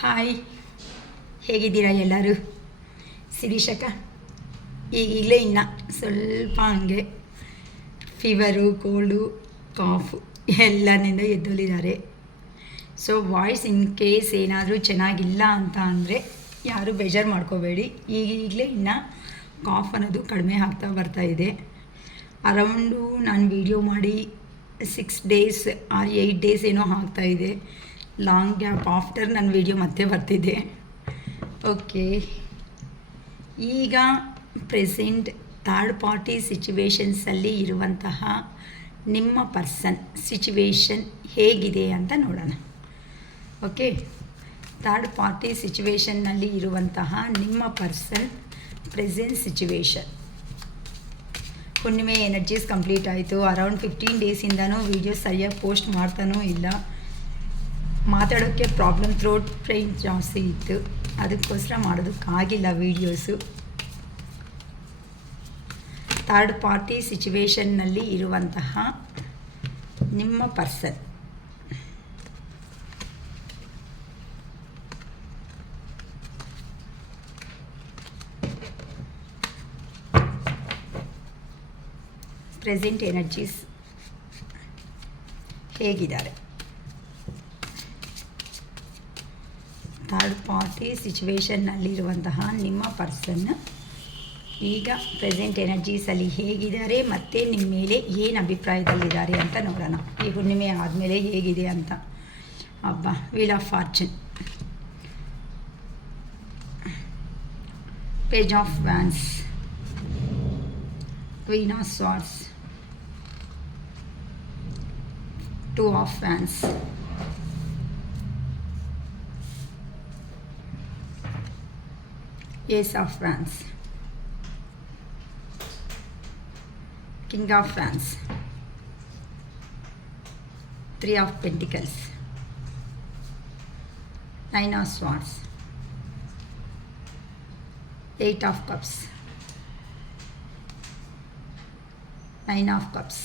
Hi, ಹೇಗಿದ್ದೀರಾ ಎಲ್ಲರೂ? ಶಿರೀಷಕ್ಕ ಈಗಲೇ ಇನ್ನು ಸ್ವಲ್ಪ ಹಂಗೆ ಫೀವರು, ಕೋಲ್ಡು, ಕಾಫು ಎಲ್ಲನಿಂದ ಎದ್ದೊಲಿದ್ದಾರೆ. ಸೊ ವಾಯ್ಸ್ ಇನ್ ಕೇಸ್ ಏನಾದರೂ ಚೆನ್ನಾಗಿಲ್ಲ ಅಂತ ಅಂದರೆ ಯಾರೂ ಬೇಜಾರು ಮಾಡ್ಕೋಬೇಡಿ. ಈಗಲೇ ಇನ್ನು ಕಾಫ್ ಅನ್ನೋದು ಕಡಿಮೆ ಆಗ್ತಾ ಬರ್ತಾಯಿದೆ. ಅರೌಂಡು ನಾನು ವೀಡಿಯೋ ಮಾಡಿ 6 ಡೇಸ್ ಆರ್ 8 ಡೇಸ್ ಏನೋ ಆಗ್ತಾಯಿದೆ. ಲಾಂಗ್ ಗ್ಯಾಪ್ ಆಫ್ಟರ್ ನನ್ನ ವೀಡಿಯೋ ಮತ್ತೆ ಬರ್ತಿದೆ. ಓಕೆ, ಈಗ ಪ್ರೆಸೆಂಟ್ ಥರ್ಡ್ ಪಾರ್ಟಿ ಸಿಚುವೇಶನ್ಸಲ್ಲಿ ಇರುವಂತಹ ನಿಮ್ಮ ಪರ್ಸನ್ ಸಿಚುವೇಶನ್ ಹೇಗಿದೆ ಅಂತ ನೋಡೋಣ. ಓಕೆ, ಥರ್ಡ್ ಪಾರ್ಟಿ ಸಿಚುವೇಶನ್ನಲ್ಲಿ ಇರುವಂತಹ ನಿಮ್ಮ ಪರ್ಸನ್ ಪ್ರೆಸೆಂಟ್ ಸಿಚುವೇಶನ್. ಹುಣ್ಣಿಮೆ ಎನರ್ಜೀಸ್ ಕಂಪ್ಲೀಟ್ ಆಯಿತು. ಅರೌಂಡ್ 15 ಡೇಸಿಂದನೂ ವೀಡಿಯೋಸ್ ಸರಿಯಾಗಿ ಪೋಸ್ಟ್ ಮಾಡ್ತಾನೂ ಇಲ್ಲ. ಮಾತಾಡೋಕ್ಕೆ ಪ್ರಾಬ್ಲಮ್, ಥ್ರೋಟ್ ಪೇಯ್ನ್ ಜಾಸ್ತಿ ಇತ್ತು, ಅದಕ್ಕೋಸ್ಕರ ಮಾಡೋದಕ್ಕಾಗಿಲ್ಲ ವೀಡಿಯೋಸು. ಥರ್ಡ್ ಪಾರ್ಟಿ ಸಿಚುವೇಶನ್ನಲ್ಲಿ ಇರುವಂತಹ ನಿಮ್ಮ ಪರ್ಸನ್ ಪ್ರೆಸೆಂಟ್ ಎನರ್ಜೀಸ್ ಹೇಗಿದ್ದಾರೆ? ಥರ್ಡ್ ಪಾರ್ಟಿ ಸಿಚುವೇಶನ್ನಲ್ಲಿರುವಂತಹ ನಿಮ್ಮ ಪರ್ಸನ್ ಈಗ ಪ್ರೆಸೆಂಟ್ ಎನರ್ಜೀಸಲ್ಲಿ ಹೇಗಿದ್ದಾರೆ ಮತ್ತು ನಿಮ್ಮ ಮೇಲೆ ಏನು ಅಭಿಪ್ರಾಯದಲ್ಲಿದ್ದಾರೆ ಅಂತ ನೋಡೋಣ. ಈ ಹುಣ್ಣಿಮೆ ಆದಮೇಲೆ ಹೇಗಿದೆ ಅಂತ. ಹಬ್ಬ, wheel of fortune, page of wands, queen of swords, 2 of wands, Ace of Wands, King of Wands, 3 of Pentacles, 9 of Swords, 8 of Cups, 9 of Cups,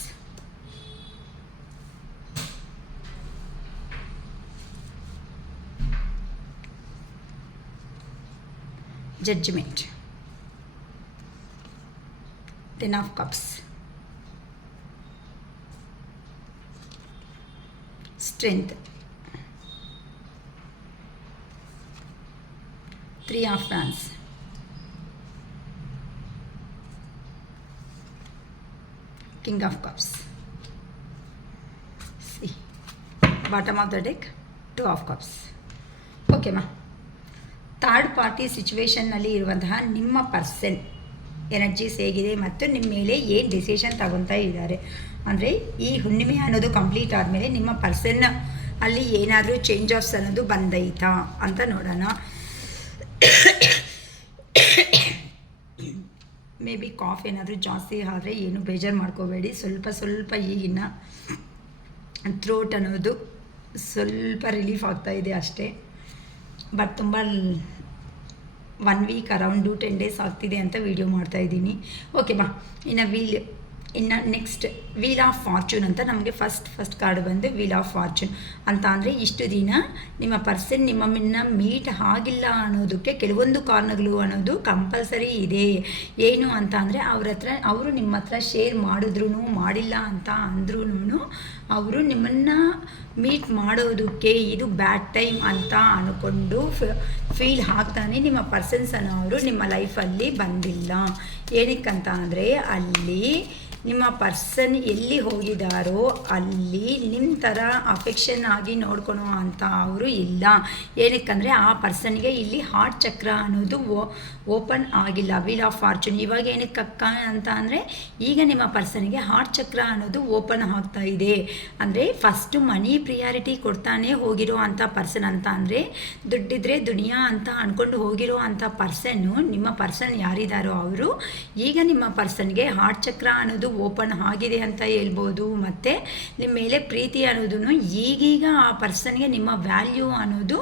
Judgment, 10 of Cups, Strength, 3 of Wands, King of Cups. See, bottom of the deck, 2 of Cups. Okay ma. Third party ಸಿಚುವೇಶನ್ನಲ್ಲಿ ಇರುವಂತಹ ನಿಮ್ಮ person energies ಹೇಗಿದೆ ಮತ್ತು ನಿಮ್ಮ ಮೇಲೆ ಏನು decision ತಗೊತಾ ಇದ್ದಾರೆ ಅಂದರೆ ಈ ಹುಣ್ಣಿಮೆ ಅನ್ನೋದು ಕಂಪ್ಲೀಟ್ ಆದಮೇಲೆ ನಿಮ್ಮ ಪರ್ಸನ್ ಅಲ್ಲಿ ಏನಾದರೂ ಚೇಂಜ್ ಆಫ್ಸ್ ಅನ್ನೋದು ಬಂದೈತಾ ಅಂತ ನೋಡೋಣ. ಮೇ ಬಿ ಕಾಫ್ ಏನಾದರೂ ಜಾಸ್ತಿ ಆದರೆ ಏನು ಬೇಜಾರು ಮಾಡ್ಕೋಬೇಡಿ. ಸ್ವಲ್ಪ ಈಗಿನ ಥ್ರೋಟ್ ಅನ್ನೋದು ಸ್ವಲ್ಪ ರಿಲೀಫ್ ಆಗ್ತಾಯಿದೆ ಅಷ್ಟೇ. ಬಟ್ ತುಂಬ 1 ವೀಕ್ ಅರೌಂಡು 10 ಡೇಸ್ ಆಗ್ತಿದೆ ಅಂತ ವೀಡಿಯೋ ಮಾಡ್ತಾಯಿದ್ದೀನಿ. ಓಕೆ ಬಾ, ಇನ್ನು ನೆಕ್ಸ್ಟ್ ವೀಲ್ ಆಫ್ ಫಾರ್ಚೂನ್ ಅಂತ ನಮಗೆ ಫಸ್ಟ್ ಕಾರ್ಡ್ ಬಂದು ವೀಲ್ ಆಫ್ ಫಾರ್ಚೂನ್ ಅಂತ ಅಂದರೆ ಇಷ್ಟು ದಿನ ನಿಮ್ಮ ಪರ್ಸನ್ ನಿಮ್ಮನ್ನು ಮೀಟ್ ಆಗಿಲ್ಲ ಅನ್ನೋದಕ್ಕೆ ಕೆಲವೊಂದು ಕಾರಣಗಳು ಅನ್ನೋದು ಕಂಪಲ್ಸರಿ ಇದೆ. ಏನು ಅಂತ ಅಂದರೆ ಅವರು ನಿಮ್ಮ ಹತ್ರ ಶೇರ್ ಮಾಡಿದ್ರೂ ಮಾಡಿಲ್ಲ ಅಂತ ಅಂದ್ರೂ ಅವರು ನಿಮ್ಮನ್ನು ಮೀಟ್ ಮಾಡೋದಕ್ಕೆ ಇದು ಬ್ಯಾಡ್ ಟೈಮ್ ಅಂತ ಅಂದ್ಕೊಂಡು ಫೀಲ್ ಆಗ್ತಾನೆ ನಿಮ್ಮ ಪರ್ಸನ್ಸ್ ಅನ್ನೋರು ನಿಮ್ಮ ಲೈಫಲ್ಲಿ ಬಂದಿಲ್ಲ. ಏನಕ್ಕಂತ ಅಂದರೆ ಅಲ್ಲಿ ನಿಮ್ಮ ಪರ್ಸನ್ ಎಲ್ಲಿ ಹೋಗಿದ್ದಾರೋ ಅಲ್ಲಿ ನಿಮ್ಮ ಥರ ಅಫೆಕ್ಷನ್ ಆಗಿ ನೋಡ್ಕೊಳೋ ಅಂತ ಅವರು ಇಲ್ಲ. ಏನಕ್ಕಂದರೆ ಆ ಪರ್ಸನ್ಗೆ ಇಲ್ಲಿ ಹಾರ್ಟ್ ಚಕ್ರ ಅನ್ನೋದು ಓಪನ್ ಆಗಿಲ್ಲ. ವೀಲ್ ಆಫ್ ಫಾರ್ಚೂನ್ ಇವಾಗ ಏನಕ್ಕಕ್ಕ ಅಂತ ಅಂದರೆ ಈಗ ನಿಮ್ಮ ಪರ್ಸನ್ಗೆ ಹಾರ್ಟ್ ಚಕ್ರ ಅನ್ನೋದು ಓಪನ್ ಆಗ್ತಾ ಇದೆ. ಅಂದರೆ ಫಸ್ಟು ಮನಿ ಪ್ರಿಯಾರಿಟಿ ಕೊಡ್ತಾನೆ ಹೋಗಿರೋ ಅಂಥ ಪರ್ಸನ್ ಅಂತ ಅಂದರೆ ದುಡ್ಡಿದ್ರೆ ದುನಿಯಾ ಅಂತ ಅಂದ್ಕೊಂಡು ಹೋಗಿರೋ ಅಂಥ ಪರ್ಸನ್ನು ನಿಮ್ಮ ಪರ್ಸನ್ ಯಾರಿದ್ದಾರೋ ಅವರು ಈಗ ನಿಮ್ಮ ಪರ್ಸನ್ಗೆ ಹಾರ್ಟ್ ಚಕ್ರ ಅನ್ನೋದು ಓಪನ್ ಆಗಿದೆ ಅಂತ ಹೇಳ್ಬೋದು. ಮತ್ತು ನಿಮ್ಮ ಮೇಲೆ ಪ್ರೀತಿ ಅನ್ನೋದನ್ನು ಈಗೀಗ ಆ ಪರ್ಸನ್ಗೆ ನಿಮ್ಮ ವ್ಯಾಲ್ಯೂ ಅನ್ನೋದು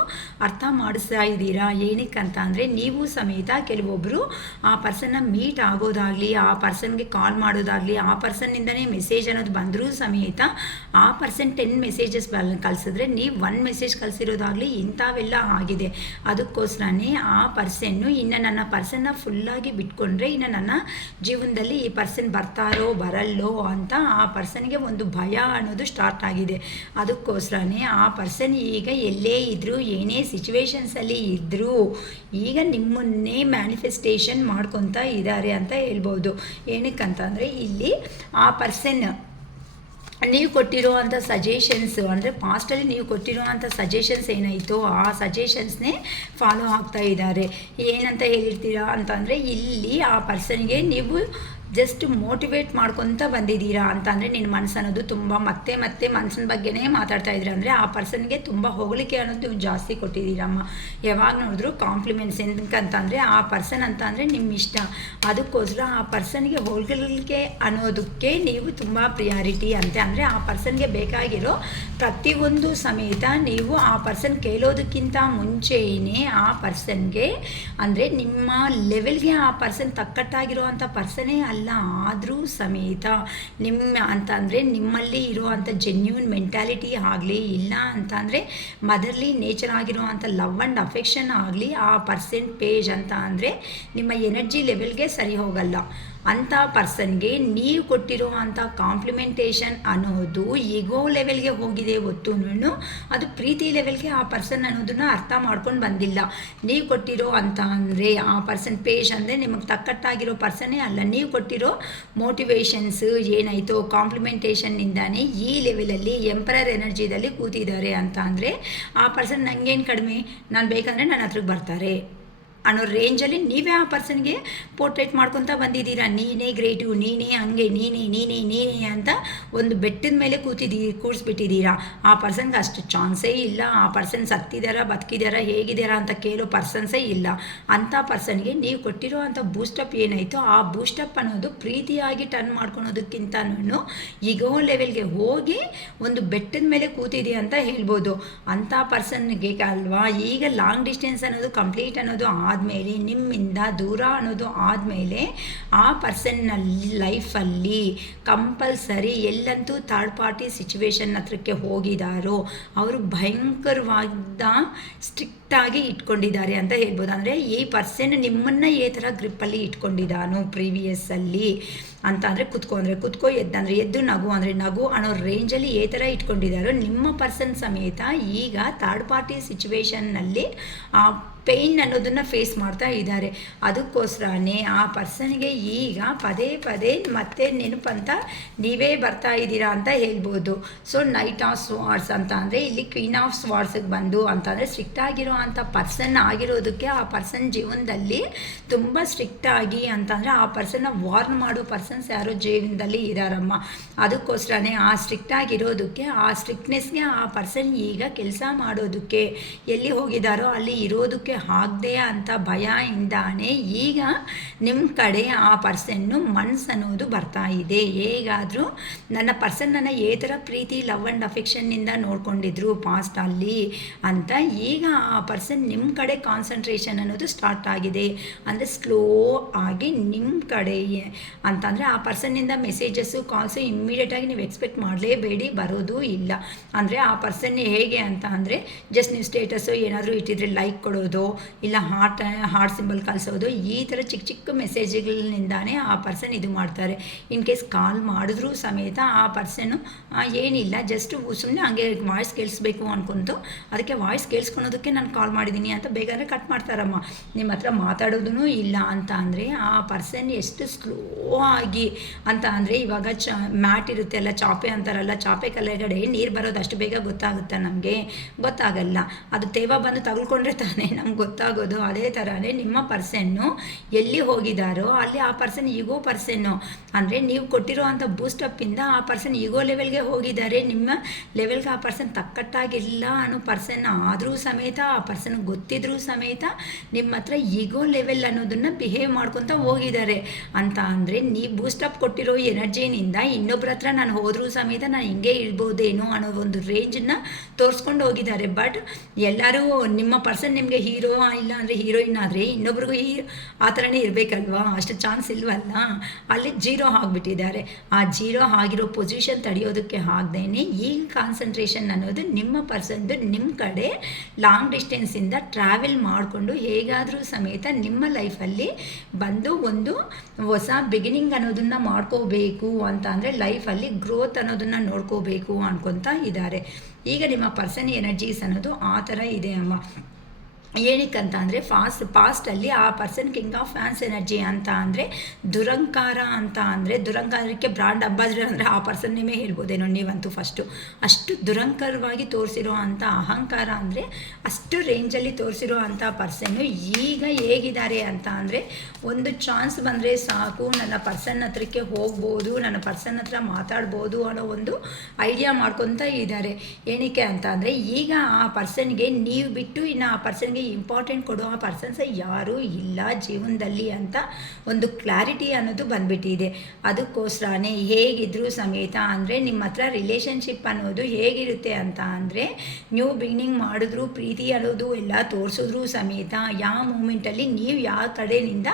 ಅರ್ಥ ಮಾಡಿಸ್ತಾ ಇದ್ದೀರಾ. ಏನಕ್ಕಂತ ಅಂದರೆ ನೀವು ಸಮೇತ ಕೆಲವೊಬ್ಬರು ಆ ಪರ್ಸನ್ನ ಮೀಟ್ ಆಗೋದಾಗಲಿ, ಆ ಪರ್ಸನ್ಗೆ ಕಾಲ್ ಮಾಡೋದಾಗಲಿ, ಆ ಪರ್ಸನ್ನಿಂದನೇ ಮೆಸೇಜ್ ಅನ್ನೋದು ಬಂದರೂ ಸಮೇತ ಆ ಪರ್ಸನ್ 10 ಮೆಸೇಜಸ್ ಕಳಿಸಿದ್ರೆ ನೀವು 1 ಮೆಸೇಜ್ ಕಳಿಸಿರೋದಾಗಲಿ ಇಂಥವೆಲ್ಲ ಆಗಿದೆ. ಅದಕ್ಕೋಸ್ಕರನೇ ಆ ಪರ್ಸನ್ನು ಇನ್ನು ನನ್ನ ಪರ್ಸನ್ನ ಫುಲ್ಲಾಗಿ ಬಿಟ್ಕೊಂಡ್ರೆ ಇನ್ನು ನನ್ನ ಜೀವನದಲ್ಲಿ ಈ ಪರ್ಸನ್ ಬರ್ತಾರೋ ಬರಲ್ಲೋ ಅಂತ ಆ ಪರ್ಸನ್ಗೆ ಒಂದು ಭಯ ಅನ್ನೋದು ಸ್ಟಾರ್ಟ್ ಆಗಿದೆ. ಅದಕ್ಕೋಸ್ಕರನೇ ಆ ಪರ್ಸನ್ ಈಗ ಎಲ್ಲೇ ಇದ್ದರೂ, ಏನೇ ಸಿಚುವೇಶನ್ಸಲ್ಲಿ ಇದ್ದರೂ ಈಗ ನಿಮ್ಮನ್ನೇ ಮ್ಯಾನಿಫೆಸ್ಟೇಷನ್ ಮಾಡ್ಕೊತಾ ಇದ್ದಾರೆ ಅಂತ ಹೇಳ್ಬೋದು. ಏನಕ್ಕಂತಂದರೆ ಇಲ್ಲಿ ಆ ಪರ್ಸನ್ ನೀವು ಕೊಟ್ಟಿರುವಂಥ ಸಜೆಷನ್ಸು ಅಂದರೆ ಪಾಸ್ಟಲ್ಲಿ ನೀವು ಕೊಟ್ಟಿರುವಂಥ ಸಜೆಷನ್ಸ್ ಏನಾಯಿತು ಆ ಸಜೆಷನ್ಸ್ನೇ ಫಾಲೋ ಆಗ್ತಾ ಇದ್ದಾರೆ. ಏನಂತ ಹೇಳಿರ್ತೀರಾ ಅಂತಂದರೆ ಇಲ್ಲಿ ಆ ಪರ್ಸನ್ಗೆ ನೀವು ಜಸ್ಟ್ ಮೋಟಿವೇಟ್ ಮಾಡ್ಕೊತ ಬಂದಿದ್ದೀರಾ ಅಂತ ಅಂದರೆ ನಿನ್ನ ಮನಸ್ಸು ಅನ್ನೋದು ತುಂಬ ಮತ್ತೆ ಮತ್ತೆ ಮನಸ್ಸಿನ ಬಗ್ಗೆನೇ ಮಾತಾಡ್ತಾ ಇದ್ದೀರಾ. ಅಂದರೆ ಆ ಪರ್ಸನ್ಗೆ ತುಂಬ ಹೊಗಳಿಕೆ ಅನ್ನೋದು ನೀವು ಜಾಸ್ತಿ ಕೊಟ್ಟಿದ್ದೀರಮ್ಮ. ಯಾವಾಗ ನೋಡಿದ್ರು ಕಾಂಪ್ಲಿಮೆಂಟ್ಸ್ ಎಂತಂತಂದರೆ ಆ ಪರ್ಸನ್ ಅಂತ ಅಂದರೆ ನಿಮ್ಮ ಇಷ್ಟ. ಅದಕ್ಕೋಸ್ಕರ ಆ ಪರ್ಸನ್ಗೆ ಹೊಗಳಿಕೆ ಅನ್ನೋದಕ್ಕೆ ನೀವು ತುಂಬ ಪ್ರಿಯಾರಿಟಿ ಅಂತೆ. ಅಂದರೆ ಆ ಪರ್ಸನ್ಗೆ ಬೇಕಾಗಿರೋ ಪ್ರತಿಯೊಂದು ಸಮೇತ ನೀವು ಆ ಪರ್ಸನ್ ಕೇಳೋದಕ್ಕಿಂತ ಮುಂಚೆಯೇ ಆ ಪರ್ಸನ್ಗೆ ಅಂದರೆ ನಿಮ್ಮ ಲೆವೆಲ್ಗೆ ಆ ಪರ್ಸನ್ ತಕ್ಕಟ್ಟಾಗಿರೋ ಅಂಥ ಪರ್ಸನೇ ಅಲ್ಲ, ಆದರೂ ಸಮೇತ ನಿಮ್ಮ ಅಂತ ಅಂದರೆ ನಿಮ್ಮಲ್ಲಿ ಇರುವಂಥ ಜೆನ್ಯೂನ್ ಮೆಂಟ್ಯಾಲಿಟಿ ಆಗಲಿ, ಇಲ್ಲ ಅಂತ ಅಂದರೆ ಮದರ್ಲಿ ನೇಚರ್ ಆಗಿರುವಂಥ ಲವ್ ಆ್ಯಂಡ್ ಅಫೆಕ್ಷನ್ ಆಗಲಿ ಆ ಪರ್ಸೆಂಟೇಜ್ ಅಂತ ಅಂದರೆ ನಿಮ್ಮ ಎನರ್ಜಿ ಲೆವೆಲ್ಗೆ ಸರಿ ಹೋಗಲ್ಲ. ಅಂಥ ಪರ್ಸನ್ಗೆ ನೀವು ಕೊಟ್ಟಿರುವಂಥ ಕಾಂಪ್ಲಿಮೆಂಟೇಷನ್ ಅನ್ನೋದು ಈಗೋ ಲೆವೆಲ್ಗೆ ಹೋಗಿದೆ ಹೊತ್ತು ಅದು ಪ್ರೀತಿ ಲೆವೆಲ್ಗೆ ಆ ಪರ್ಸನ್ ಅನ್ನೋದನ್ನು ಅರ್ಥ ಮಾಡ್ಕೊಂಡು ಬಂದಿಲ್ಲ. ನೀವು ಕೊಟ್ಟಿರೋ ಅಂತ ಅಂದರೆ ಆ ಪರ್ಸನ್ ಪೇಜ್ ಅಂದರೆ ನಿಮಗೆ ತಕ್ಕಟ್ಟಾಗಿರೋ ಪರ್ಸನ್ನೇ ಅಲ್ಲ. ನೀವು ಕೊಟ್ಟಿರೋ ಮೋಟಿವೇಶನ್ಸ್ ಏನಾಯಿತು ಕಾಂಪ್ಲಿಮೆಂಟೇಷನ್ನಿಂದಾನೇ ಈ ಲೆವೆಲಲ್ಲಿ ಎಂಪರರ್ ಎನರ್ಜಿದಲ್ಲಿ ಕೂತಿದ್ದಾರೆ ಅಂತ ಅಂದರೆ ಆ ಪರ್ಸನ್ ನನಗೇನು ಕಡಿಮೆ, ನಾನು ಬೇಕಂದರೆ ನನ್ನ ಹತ್ರಕ್ಕೆ ಬರ್ತಾರೆ ಅನ್ನೋ ರೇಂಜಲ್ಲಿ ನೀವೇ ಆ ಪರ್ಸನ್ಗೆ ಪೋರ್ಟ್ರೇಟ್ ಮಾಡ್ಕೊತಾ ಬಂದಿದ್ದೀರಾ. ನೀನೇ ಗ್ರೇಟು, ನೀನೇ ಹಂಗೆ, ನೀನೇ ಅಂತ ಒಂದು ಬೆಟ್ಟದ ಮೇಲೆ ಕೂರಿಸ್ಬಿಟ್ಟಿದ್ದೀರಾ. ಆ ಪರ್ಸನ್ಗೆ ಅಷ್ಟು ಚಾನ್ಸೇ ಇಲ್ಲ. ಆ ಪರ್ಸನ್ ಸತ್ತಿದ್ದಾರಾ ಬದುಕಿದಾರಾ ಹೇಗಿದ್ದಾರಾ ಅಂತ ಕೇಳೋ ಪರ್ಸನ್ಸೇ ಇಲ್ಲ. ಅಂಥ ಪರ್ಸನ್ಗೆ ನೀವು ಕೊಟ್ಟಿರೋ ಅಂಥ ಬೂಸ್ಟಪ್ ಏನಾಯಿತು ಆ ಬೂಸ್ಟಪ್ ಅನ್ನೋದು ಪ್ರೀತಿಯಾಗಿ ಟರ್ನ್ ಮಾಡ್ಕೊಳೋದಕ್ಕಿಂತನೂ ಈಗೋ ಲೆವೆಲ್ಗೆ ಹೋಗಿ ಒಂದು ಬೆಟ್ಟದ ಮೇಲೆ ಕೂತಿದೆ ಅಂತ ಹೇಳ್ಬೋದು. ಅಂಥ ಪರ್ಸನ್ಗೆ ಅಲ್ವಾ ಈಗ ಲಾಂಗ್ ಡಿಸ್ಟೆನ್ಸ್ ಅನ್ನೋದು ಕಂಪ್ಲೀಟ್ ಅನ್ನೋದು ಆದಮೇಲೆ ನಿಮ್ಮಿಂದ ದೂರ ಅನ್ನೋದು ಆದಮೇಲೆ ಆ ಪರ್ಸನ್ನಲ್ಲಿ ಲೈಫಲ್ಲಿ ಕಂಪಲ್ಸರಿ ಎಲ್ಲಂತೂ ಥರ್ಡ್ ಪಾರ್ಟಿ ಸಿಚುವೇಶನ್ ಹತ್ರಕ್ಕೆ ಹೋಗಿದ್ದಾರೋ ಅವರು ಭಯಂಕರವಾದ ಸ್ಟ್ರಿಕ್ಟಾಗಿ ಇಟ್ಕೊಂಡಿದ್ದಾರೆ ಅಂತ ಹೇಳ್ಬೋದು. ಅಂದರೆ ಈ ಪರ್ಸನ್ ನಿಮ್ಮನ್ನು ಈ ಥರ ಗ್ರಿಪ್ಪಲ್ಲಿ ಇಟ್ಕೊಂಡಿದ್ದಾನೋ ಪ್ರೀವಿಯಸ್ಸಲ್ಲಿ ಅಂತ ಅಂದರೆ ಕುತ್ಕೋ ಎದ್ದಂದರೆ ಎದ್ದು ನಗು ಅಂದರೆ ನಗು ಅನ್ನೋ ರೇಂಜಲ್ಲಿ ಈ ಥರ ಇಟ್ಕೊಂಡಿದ್ದಾರೋ ನಿಮ್ಮ ಪರ್ಸನ್ ಸಮೇತ ಈಗ ಥರ್ಡ್ ಪಾರ್ಟಿ ಸಿಚುವೇಶನ್ನಲ್ಲಿ ಆ ಪೇಯ್ನ್ ಅನ್ನೋದನ್ನು ಫೇಸ್ ಮಾಡ್ತಾ ಇದ್ದಾರೆ. ಅದಕ್ಕೋಸ್ಕರನೇ ಆ ಪರ್ಸನ್ಗೆ ಈಗ ಪದೇ ಮತ್ತೆ ನೆನಪಂತ ನೀವೇ ಬರ್ತಾ ಇದ್ದೀರಾ ಅಂತ ಹೇಳ್ಬೋದು. ಸೊ ನೈಟ್ ಆಫ್ ಸ್ವಾರ್ಡ್ಸ್ ಅಂತ ಅಂದರೆ ಇಲ್ಲಿ ಕ್ವೀನ್ ಆಫ್ ಸ್ವಾರ್ಡ್ಸಿಗೆ ಬಂದು ಅಂತಂದರೆ ಸ್ಟ್ರಿಕ್ಟ್ ಆಗಿರೋ ಅಂಥ ಪರ್ಸನ್ ಆಗಿರೋದಕ್ಕೆ ಆ ಪರ್ಸನ್ ಜೀವನದಲ್ಲಿ ತುಂಬ ಸ್ಟ್ರಿಕ್ಟಾಗಿ ಅಂತಂದರೆ ಆ ಪರ್ಸನ್ನ ವಾರ್ನ್ ಮಾಡೋ ಪರ್ಸನ್ಸ್ ಯಾರೋ ಜೀವನದಲ್ಲಿ ಇದ್ದಾರಮ್ಮ. ಅದಕ್ಕೋಸ್ಕರನೇ ಆ ಸ್ಟ್ರಿಕ್ಟಾಗಿರೋದಕ್ಕೆ ಆ ಸ್ಟ್ರಿಕ್ಟ್ನೆಸ್ಗೆ ಆ ಪರ್ಸನ್ ಈಗ ಕೆಲಸ ಮಾಡೋದಕ್ಕೆ ಎಲ್ಲಿ ಹೋಗಿದ್ದಾರೋ ಅಲ್ಲಿ ಇರೋದಕ್ಕೆ ಆಗದೆ ಅಂತ ಭಯದಿಂದಾನೇ ಈಗ ನಿಮ್ಮ ಕಡೆ ಆ ಪರ್ಸನ್ನು ಮನ್ಸು ಅನ್ನೋದು ಬರ್ತಾ ಇದೆ. ಹೇಗಾದರೂ ನನ್ನ ಪರ್ಸನ್ನನ್ನು ಏ ಥರ ಪ್ರೀತಿ ಲವ್ ಆ್ಯಂಡ್ ಅಫೆಕ್ಷನ್ನಿಂದ ನೋಡ್ಕೊಂಡಿದ್ರು ಪಾಸ್ಟಲ್ಲಿ ಅಂತ ಈಗ ಆ ಪರ್ಸನ್ ನಿಮ್ಮ ಕಡೆ ಕಾನ್ಸಂಟ್ರೇಷನ್ ಅನ್ನೋದು ಸ್ಟಾರ್ಟ್ ಆಗಿದೆ. ಅಂದರೆ ಸ್ಲೋ ಆಗಿ ನಿಮ್ಮ ಕಡೆ ಅಂತಂದರೆ ಆ ಪರ್ಸನ್ನಿಂದ ಮೆಸೇಜಸ್ಸು ಕಾಲ್ಸು ಇಮ್ಮಿಡಿಯೇಟಾಗಿ ನೀವು ಎಕ್ಸ್ಪೆಕ್ಟ್ ಮಾಡಲೇಬೇಡಿ, ಬರೋದು ಇಲ್ಲ. ಅಂದರೆ ಆ ಪರ್ಸನ್ ಹೇಗೆ ಅಂತ ಅಂದರೆ ಜಸ್ಟ್ ನೀವು ಸ್ಟೇಟಸ್ಸು ಏನಾದರೂ ಇಟ್ಟಿದ್ರೆ ಲೈಕ್ ಕೊಡೋದು, ಇಲ್ಲ ಹಾರ್ಟ್ ಸಿಂಬಲ್ ಕಳಿಸೋದು, ಈ ಥರ ಚಿಕ್ಕ ಮೆಸೇಜ್ಗಳಿಂದಾನೇ ಆ ಪರ್ಸನ್ ಇದು ಮಾಡ್ತಾರೆ. ಇನ್ ಕೇಸ್ ಕಾಲ್ ಮಾಡಿದ್ರೂ ಸಮೇತ ಆ ಪರ್ಸನ್ನು ಏನಿಲ್ಲ ಜಸ್ಟ್ ಸುಮ್ಮನೆ ಹಂಗೆ ವಾಯ್ಸ್ ಕೇಳಿಸ್ಬೇಕು ಅನ್ಕೊಂತು ಅದಕ್ಕೆ ವಾಯ್ಸ್ ಕೇಳಿಸ್ಕೊಳೋದಕ್ಕೆ ನಾನು ಕಾಲ್ ಮಾಡಿದ್ದೀನಿ ಅಂತ ಬೇಗನೆ ಕಟ್ ಮಾಡ್ತಾರಮ್ಮ. ನಿಮ್ಮ ಹತ್ರ ಮಾತಾಡೋದೂ ಇಲ್ಲ ಅಂತ ಅಂದರೆ ಆ ಪರ್ಸನ್ ಎಷ್ಟು ಸ್ಲೋ ಆಗಿ ಅಂತ ಅಂದರೆ ಇವಾಗ ಮ್ಯಾಟ್ ಇರುತ್ತೆ ಅಲ್ಲ, ಚಾಪೆ ಅಂತಾರಲ್ಲ, ಚಾಪೆ ಕೆಳಗಡೆ ನೀರು ಬರೋದು ಅಷ್ಟು ಬೇಗ ಗೊತ್ತಾಗುತ್ತಾ ನಮಗೆ? ಗೊತ್ತಾಗಲ್ಲ. ಅದು ತೇವ ಬಂದು ತಗೊಳ್ಕೊಂಡ್ರೆ ತಾನೇ ನಮ್ಗೆ ಗೊತ್ತಾಗೋದು. ಅದೇ ಥರನೇ ನಿಮ್ಮ ಪರ್ಸನ್ನು ಎಲ್ಲಿ ಹೋಗಿದ್ದಾರೋ ಅಲ್ಲಿ ಆ ಪರ್ಸನ್ ಈಗೋ ಪರ್ಸನ್ನು ಅಂದರೆ ನೀವು ಕೊಟ್ಟಿರೋ ಅಂಥ ಬೂಸ್ಟಪ್ಪಿಂದ ಆ ಪರ್ಸನ್ ಈಗೋ ಲೆವೆಲ್ಗೆ ಹೋಗಿದ್ದಾರೆ. ನಿಮ್ಮ ಲೆವೆಲ್ಗೆ ಆ ಪರ್ಸನ್ ತಕ್ಕಟ್ಟಾಗಿಲ್ಲ ಅನ್ನೋ ಪರ್ಸನ್ ಆದರೂ ಸಮೇತ ಆ ಪರ್ಸನ್ಗೆ ಗೊತ್ತಿದ್ರೂ ಸಮೇತ ನಿಮ್ಮ ಹತ್ರ ಈಗೋ ಲೆವೆಲ್ ಅನ್ನೋದನ್ನು ಬಿಹೇವ್ ಮಾಡ್ಕೊತ ಹೋಗಿದ್ದಾರೆ ಅಂತ ಅಂದರೆ ನೀವು ಬೂಸ್ಟಪ್ ಕೊಟ್ಟಿರೋ ಎನರ್ಜಿನಿಂದ ಇನ್ನೊಬ್ಬರ ಹತ್ರ ನಾನು ಹೋದರೂ ಸಮೇತ ನಾನು ಹಿಂಗೆ ಇರ್ಬೋದೇನೋ ಅನ್ನೋ ಒಂದು ರೇಂಜನ್ನು ತೋರಿಸ್ಕೊಂಡು ಹೋಗಿದ್ದಾರೆ. ಬಟ್ ಎಲ್ಲರೂ ನಿಮ್ಮ ಪರ್ಸನ್ ನಿಮಗೆ ಹೀರೋ ಇಲ್ಲ ಅಂದರೆ ಹೀರೋಯಿನ್ ಆದರೆ ಇನ್ನೊಬ್ರಿಗೂ ಆ ಥರನೇ ಇರಬೇಕಲ್ವಾ, ಅಷ್ಟು ಚಾನ್ಸ್ ಇಲ್ವಲ್ಲ. ಅಲ್ಲಿ ಜೀರೋ ಆಗಿಬಿಟ್ಟಿದ್ದಾರೆ. ಆ ಜೀರೋ ಆಗಿರೋ ಪೊಸಿಷನ್ ತಡೆಯೋದಕ್ಕೆ ಆಗದೇನೆ ಈಗ ಕಾನ್ಸಂಟ್ರೇಷನ್ ಅನ್ನೋದು ನಿಮ್ಮ ಪರ್ಸನ್ದು ನಿಮ್ಮ ಕಡೆ ಲಾಂಗ್ ಡಿಸ್ಟೆನ್ಸಿಂದ ಟ್ರಾವೆಲ್ ಮಾಡಿಕೊಂಡು ಹೇಗಾದರೂ ಸಮೇತ ನಿಮ್ಮ ಲೈಫಲ್ಲಿ ಬಂದು ಒಂದು ಹೊಸ ಬಿಗಿನಿಂಗ್ ಅನ್ನೋದನ್ನು ಮಾಡ್ಕೋಬೇಕು ಅಂತ ಅಂದರೆ ಲೈಫಲ್ಲಿ ಗ್ರೋತ್ ಅನ್ನೋದನ್ನು ನೋಡ್ಕೋಬೇಕು ಅನ್ಕೊತಾ ಇದ್ದಾರೆ. ಈಗ ನಿಮ್ಮ ಪರ್ಸನ್ ಎನರ್ಜೀಸ್ ಅನ್ನೋದು ಆ ಥರ ಇದೆ ಅಮ್ಮ. ಏನಕ್ಕಂತ ಅಂದರೆ ಪಾಸ್ಟಲ್ಲಿ ಆ person king of fans energy ಅಂತ ಅಂದರೆ ದುರಂಕಾರ ಅಂತ ಅಂದರೆ ದುರಂಕಾರಕ್ಕೆ ಬ್ರಾಂಡ್ ಅಂಬಾಸಿಡರ್ ಅಂದರೆ ಆ ಪರ್ಸನ್ ನೇಮೇ ಹೇಳ್ಬೋದೇನೋ ನೀವಂತೂ ಫಸ್ಟು. ಅಷ್ಟು ದುರಂಕಾರವಾಗಿ ತೋರಿಸಿರೋ ಅಂಥ ಅಹಂಕಾರ ಅಂದರೆ ಅಷ್ಟು ರೇಂಜಲ್ಲಿ ತೋರಿಸಿರೋ ಅಂಥ ಪರ್ಸನ್ನು ಈಗ ಹೇಗಿದ್ದಾರೆ ಅಂತ ಅಂದರೆ ಒಂದು ಚಾನ್ಸ್ ಬಂದರೆ ಸಾಕು, ನನ್ನ ಪರ್ಸನ್ ಹತ್ರಕ್ಕೆ ಹೋಗ್ಬೋದು, ನನ್ನ ಪರ್ಸನ್ ಹತ್ರ ಮಾತಾಡ್ಬೋದು ಅನ್ನೋ ಒಂದು ಐಡಿಯಾ ಮಾಡ್ಕೊತಾ ಇದ್ದಾರೆ. ಏನಕ್ಕೆ ಅಂತ ಅಂದರೆ ಈಗ ಆ ಪರ್ಸನ್ಗೆ ನೀವು ಬಿಟ್ಟು ಇನ್ನು ಆ ಪರ್ಸನ್ಗೆ ಇಂಪಾರ್ಟೆಂಟ್ ಕೊಡೋ ಆ ಪರ್ಸನ್ಸ್ ಯಾರೂ ಇಲ್ಲ ಜೀವನದಲ್ಲಿ ಅಂತ ಒಂದು ಕ್ಲಾರಿಟಿ ಅನ್ನೋದು ಬಂದ್ಬಿಟ್ಟಿದೆ. ಅದಕ್ಕೋಸ್ಕರನೇ ಹೇಗಿದ್ರೂ ಸಮೇತ ಅಂದರೆ ನಿಮ್ಮ ಹತ್ರ ರಿಲೇಷನ್ಶಿಪ್ ಅನ್ನೋದು ಹೇಗಿರುತ್ತೆ ಅಂತ ಅಂದರೆ ನ್ಯೂ ಬಿಗಿನಿಂಗ್ ಮಾಡಿದ್ರು ಪ್ರೀತಿ ಅನ್ನೋದು ಎಲ್ಲ ತೋರಿಸಿದ್ರು ಸಮೇತ ಯಾವ ಮೂಮೆಂಟಲ್ಲಿ ನೀವು ಯಾವ ಕಡೆಯಿಂದ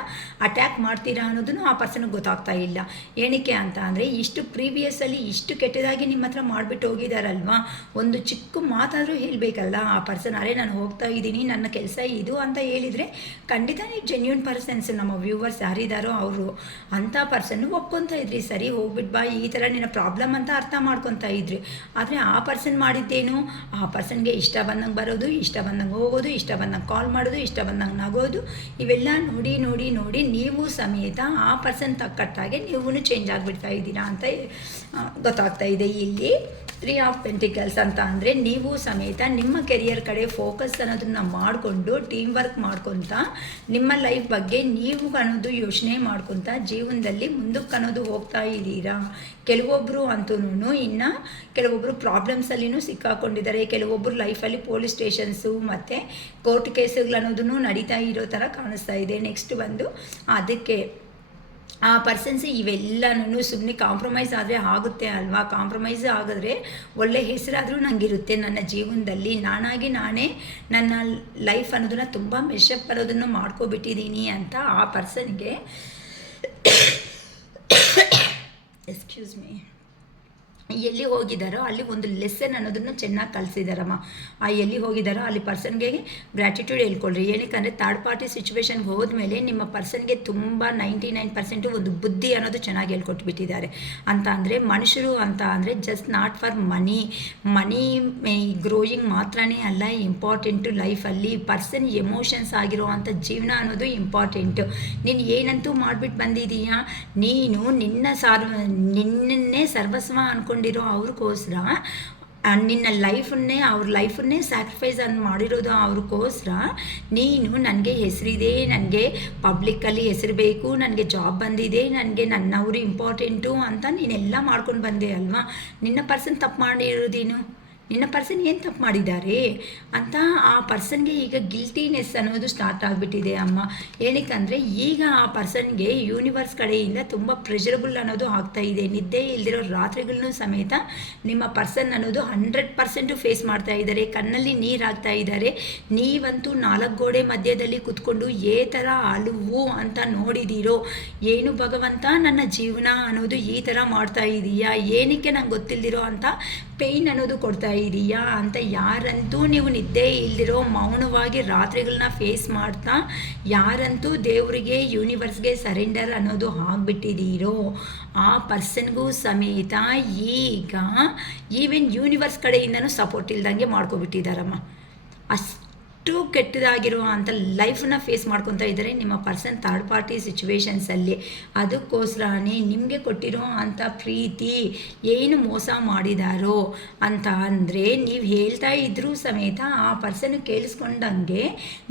ಅಟ್ಯಾಕ್ ಮಾಡ್ತೀರಾ ಅನ್ನೋದನ್ನು ಆ ಪರ್ಸನ್ಗೆ ಗೊತ್ತಾಗ್ತಾ ಇಲ್ಲ. ಏನಕ್ಕೆ ಅಂತ ಅಂದರೆ ಇಷ್ಟು ಪ್ರೀವಿಯಸ್ಸಲ್ಲಿ ಇಷ್ಟು ಕೆಟ್ಟದಾಗಿ ನಿಮ್ಮ ಹತ್ರ ಮಾಡಿಬಿಟ್ಟು ಹೋಗಿದಾರಲ್ವಾ, ಒಂದು ಚಿಕ್ಕ ಮಾತಾದರೂ ಹೇಳಬೇಕಲ್ಲ ಆ ಪರ್ಸನ್, ಅರೆ ನಾನು ಹೋಗ್ತಾ ಇದ್ದೀನಿ, ನನ್ನ ಕೆಲಸ ಇದು ಅಂತ ಹೇಳಿದರೆ ಖಂಡಿತ ನೀವು ಜೆನ್ಯೂನ್ ಪರ್ಸನ್ಸ್ ನಮ್ಮ ವ್ಯೂವರ್ಸ್ ಯಾರಿದ್ದಾರೋ ಅವರು ಅಂಥ ಪರ್ಸನ್ನು ಒಪ್ಕೊತಾ ಇದ್ರಿ, ಸರಿ ಹೋಗ್ಬಿಟ್ಟು ಬಾ ಈ ಥರ ನಿನ್ನ ಪ್ರಾಬ್ಲಮ್ ಅಂತ ಅರ್ಥ ಮಾಡ್ಕೊತಾ ಇದ್ರಿ. ಆದರೆ ಆ ಪರ್ಸನ್ ಮಾಡಿದ್ದೇನು, ಆ ಪರ್ಸನ್ಗೆ ಇಷ್ಟ ಬಂದಂಗೆ ಬರೋದು, ಇಷ್ಟ ಬಂದಂಗೆ ಹೋಗೋದು, ಇಷ್ಟ ಬಂದಂಗೆ ಕಾಲ್ ಮಾಡೋದು, ಇಷ್ಟ ಬಂದಂಗೆ ನಗೋದು, ಇವೆಲ್ಲ ನೋಡಿ ನೋಡಿ ನೋಡಿ ನೀವು ಸಮೇತ ಆ ಪರ್ಸನ್ ತಕ್ಕಟ್ಟಾಗೆ ನೀವು ಚೇಂಜ್ ಆಗಿಬಿಡ್ತಾ ಇದ್ದೀರಾ ಅಂತ ಗೊತ್ತಾಗ್ತಾ ಇದೆ. ಇಲ್ಲಿ 3 ಆಫ್ ಪೆಂಟಿಕಲ್ಸ್ ಅಂತ ಅಂದರೆ ನೀವು ಸಮೇತ ನಿಮ್ಮ ಕೆರಿಯರ್ ಕಡೆ ಫೋಕಸ್ ಅನ್ನೋದನ್ನು ಮಾಡಿಕೊಂಡು ಟೀಮ್ ವರ್ಕ್ ಮಾಡ್ಕೊತ ನಿಮ್ಮ ಲೈಫ್ ಬಗ್ಗೆ ನೀವು ಅನ್ನೋದು ಯೋಚನೆ ಮಾಡ್ಕೊತ ಜೀವನದಲ್ಲಿ ಮುಂದಕ್ಕೆ ಅನ್ನೋದು ಹೋಗ್ತಾ ಇದ್ದೀರಾ. ಕೆಲವೊಬ್ಬರು ಅಂತೂ ಇನ್ನು ಕೆಲವೊಬ್ಬರು ಪ್ರಾಬ್ಲಮ್ಸಲ್ಲಿನೂ ಸಿಕ್ಕಾಕೊಂಡಿದ್ದಾರೆ, ಕೆಲವೊಬ್ಬರು ಲೈಫಲ್ಲಿ ಪೊಲೀಸ್ ಸ್ಟೇಷನ್ಸು ಮತ್ತು ಕೋರ್ಟ್ ಕೇಸುಗಳು ಅನ್ನೋದನ್ನು ನಡೀತಾ ಇರೋ ಥರ ಕಾಣಿಸ್ತಾ ಇದೆ. ನೆಕ್ಸ್ಟ್ ಬಂದು ಅದಕ್ಕೆ ಆ ಪರ್ಸನ್ಸ್ ಇವೆಲ್ಲನೂ ಸುಮ್ಮನೆ ಕಾಂಪ್ರಮೈಸ್ ಆದರೆ ಆಗುತ್ತೆ ಅಲ್ವಾ, ಕಾಂಪ್ರಮೈಸ್ ಆಗಿದ್ರೆ ಒಳ್ಳೆ ಹೆಸರಾದರೂ ನನಗಿರುತ್ತೆ ನನ್ನ ಜೀವನದಲ್ಲಿ, ನಾನಾಗಿ ನಾನೇ ನನ್ನ ಲೈಫ್ ಅನ್ನೋದನ್ನು ತುಂಬ ಮೆಶಪ್ ಅನ್ನೋದನ್ನು ಮಾಡ್ಕೊಬಿಟ್ಟಿದ್ದೀನಿ ಅಂತ ಆ ಪರ್ಸನ್ಗೆ ಎಕ್ಸ್ಕ್ಯೂಸ್ ಮೀ ಎಲ್ಲಿ ಹೋಗಿದ್ದಾರೋ ಅಲ್ಲಿ ಒಂದು ಲೆಸನ್ ಅನ್ನೋದನ್ನು ಚೆನ್ನಾಗಿ ಕಲಿಸಿದಾರಮ್ಮ. ಆ ಎಲ್ಲಿ ಹೋಗಿದ್ದಾರೋ ಅಲ್ಲಿ ಪರ್ಸನ್ಗೆ ಗ್ರ್ಯಾಟಿಟ್ಯೂಡ್ ಹೇಳ್ಕೊಳ್ರಿ. ಏನಕ್ಕೆ ಥರ್ಡ್ ಪಾರ್ಟಿ ಸಿಚುವೇಶನ್ಗೆ ಹೋದ್ಮೇಲೆ ನಿಮ್ಮ ಪರ್ಸನ್ಗೆ ತುಂಬ 99% ಒಂದು ಬುದ್ಧಿ ಅನ್ನೋದು ಚೆನ್ನಾಗಿ ಹೇಳ್ಕೊಟ್ಬಿಟ್ಟಿದ್ದಾರೆ. ಅಂತ ಅಂದರೆ ಮನುಷ್ಯರು ಅಂತ ಅಂದರೆ just not for money growing ಮಾತ್ರನೇ ಅಲ್ಲ ಇಂಪಾರ್ಟೆಂಟು ಲೈಫಲ್ಲಿ, ಪರ್ಸನ್ ಎಮೋಷನ್ಸ್ ಆಗಿರೋ ಅಂಥ ಜೀವನ ಅನ್ನೋದು ಇಂಪಾರ್ಟೆಂಟು. ನೀನು ಏನಂತೂ ಮಾಡಿಬಿಟ್ಟು ಬಂದಿದೀಯಾ, ನೀನು ನಿನ್ನನ್ನೇ ಸರ್ವಸ್ವ ಅನ್ಕೊಂಡಿರೋ ಅವ್ರಿಗೋಸ್ಕರ ನಿನ್ನ ಅವ್ರ ಲೈಫನ್ನೇ ಸ್ಯಾಕ್ರಿಫೈಸ್ ಅನ್ನು ಮಾಡಿರೋದು ಅವ್ರಿಗೋಸ್ಕರ ನೀನು ನನಗೆ ಹೆಸರಿದೆ, ನನಗೆ ಪಬ್ಲಿಕ್ಕಲ್ಲಿ ಹೆಸರು ಬೇಕು, ನನಗೆ ಜಾಬ್ ಬಂದಿದೆ, ನನಗೆ ನನ್ನವರು ಇಂಪಾರ್ಟೆಂಟು ಅಂತ ನೀನೆಲ್ಲ ಮಾಡ್ಕೊಂಡು ಬಂದೆ ಅಲ್ವಾ. ನಿನ್ನ ಪರ್ಸನ್ ತಪ್ಪು ಮಾಡಿರೋದೇನು, ನಿನ್ನ ಪರ್ಸನ್ ಏನು ತಪ್ಪು ಮಾಡಿದ್ದಾರೆ ಅಂತ ಆ ಪರ್ಸನ್ಗೆ ಈಗ ಗಿಲ್ಟಿನೆಸ್ ಅನ್ನೋದು ಸ್ಟಾರ್ಟ್ ಆಗಿಬಿಟ್ಟಿದೆ ಅಮ್ಮ. ಏನಕ್ಕಂದರೆ ಈಗ ಆ ಪರ್ಸನ್ಗೆ ಯೂನಿವರ್ಸ್ ಕಡೆಯಿಂದ ತುಂಬ ಪ್ರೆಷರಬಲ್ ಅನ್ನೋದು ಆಗ್ತಾ ಇದೆ. ನಿದ್ದೆ ಇಲ್ದಿರೋ ರಾತ್ರಿಗಳನ್ನೂ ಸಮೇತ ನಿಮ್ಮ ಪರ್ಸನ್ ಅನ್ನೋದು 100% ಫೇಸ್ ಮಾಡ್ತಾ ಇದ್ದಾರೆ, ಕಣ್ಣಲ್ಲಿ ನೀರು ಹಾಕ್ತಾ ಇದ್ದಾರೆ. ನೀವಂತೂ 4 ಗೋಡೆ ಮಧ್ಯದಲ್ಲಿ ಕೂತ್ಕೊಂಡು ಥರ ಅಳುವು ಅಂತ ನೋಡಿದ್ದೀರೋ, ಏನು ಭಗವಂತ ನನ್ನ ಜೀವನ ಅನ್ನೋದು ಈ ಥರ ಮಾಡ್ತಾ ಇದೀಯಾ, ಏನಕ್ಕೆ ನಂಗೆ ಗೊತ್ತಿಲ್ದಿರೋ ಅಂತ ಪೇಯ್ನ್ ಅನ್ನೋದು ಕೊಡ್ತಾ ಇದೀಯಾ ಅಂತ ಯಾರಂತೂ ನೀವು ನಿದ್ದೆ ಇಲ್ದಿರೋ ಮೌನವಾಗಿ ರಾತ್ರಿಗಳನ್ನ ಫೇಸ್ ಮಾಡ್ತಾ ಯಾರಂತೂ ದೇವರಿಗೆ ಯೂನಿವರ್ಸ್ಗೆ ಸರೆಂಡರ್ ಅನ್ನೋದು ಆಗಿಬಿಟ್ಟಿದ್ದೀರೋ ಆ ಪರ್ಸನ್ಗೂ ಸಮೇತ ಈಗ ಈವನ್ ಯೂನಿವರ್ಸ್ ಕಡೆಯಿಂದನೂ ಸಪೋರ್ಟ್ ಇಲ್ದಂಗೆ ಮಾಡ್ಕೊಬಿಟ್ಟಿದ್ದಾರಮ್ಮ. ಅಷ್ಟು ಕೆಟ್ಟದಾಗಿರೋ ಅಂಥ ಲೈಫನ್ನ ಫೇಸ್ ಮಾಡ್ಕೊತಾ ಇದ್ದಾರೆ ನಿಮ್ಮ ಪರ್ಸನ್ ಥರ್ಡ್ ಪಾರ್ಟಿ ಸಿಚುವೇಶನ್ಸಲ್ಲಿ. ಅದಕ್ಕೋಸ್ಕರನೇ ನಿಮಗೆ ಕೊಟ್ಟಿರೋ ಅಂಥ ಪ್ರೀತಿ ಏನು ಮೋಸ ಮಾಡಿದಾರೋ ಅಂತ ಅಂದರೆ ನೀವು ಹೇಳ್ತಾ ಇದ್ರೂ ಸಮೇತ ಆ ಪರ್ಸನ್ ಕೇಳಿಸ್ಕೊಂಡಂಗೆ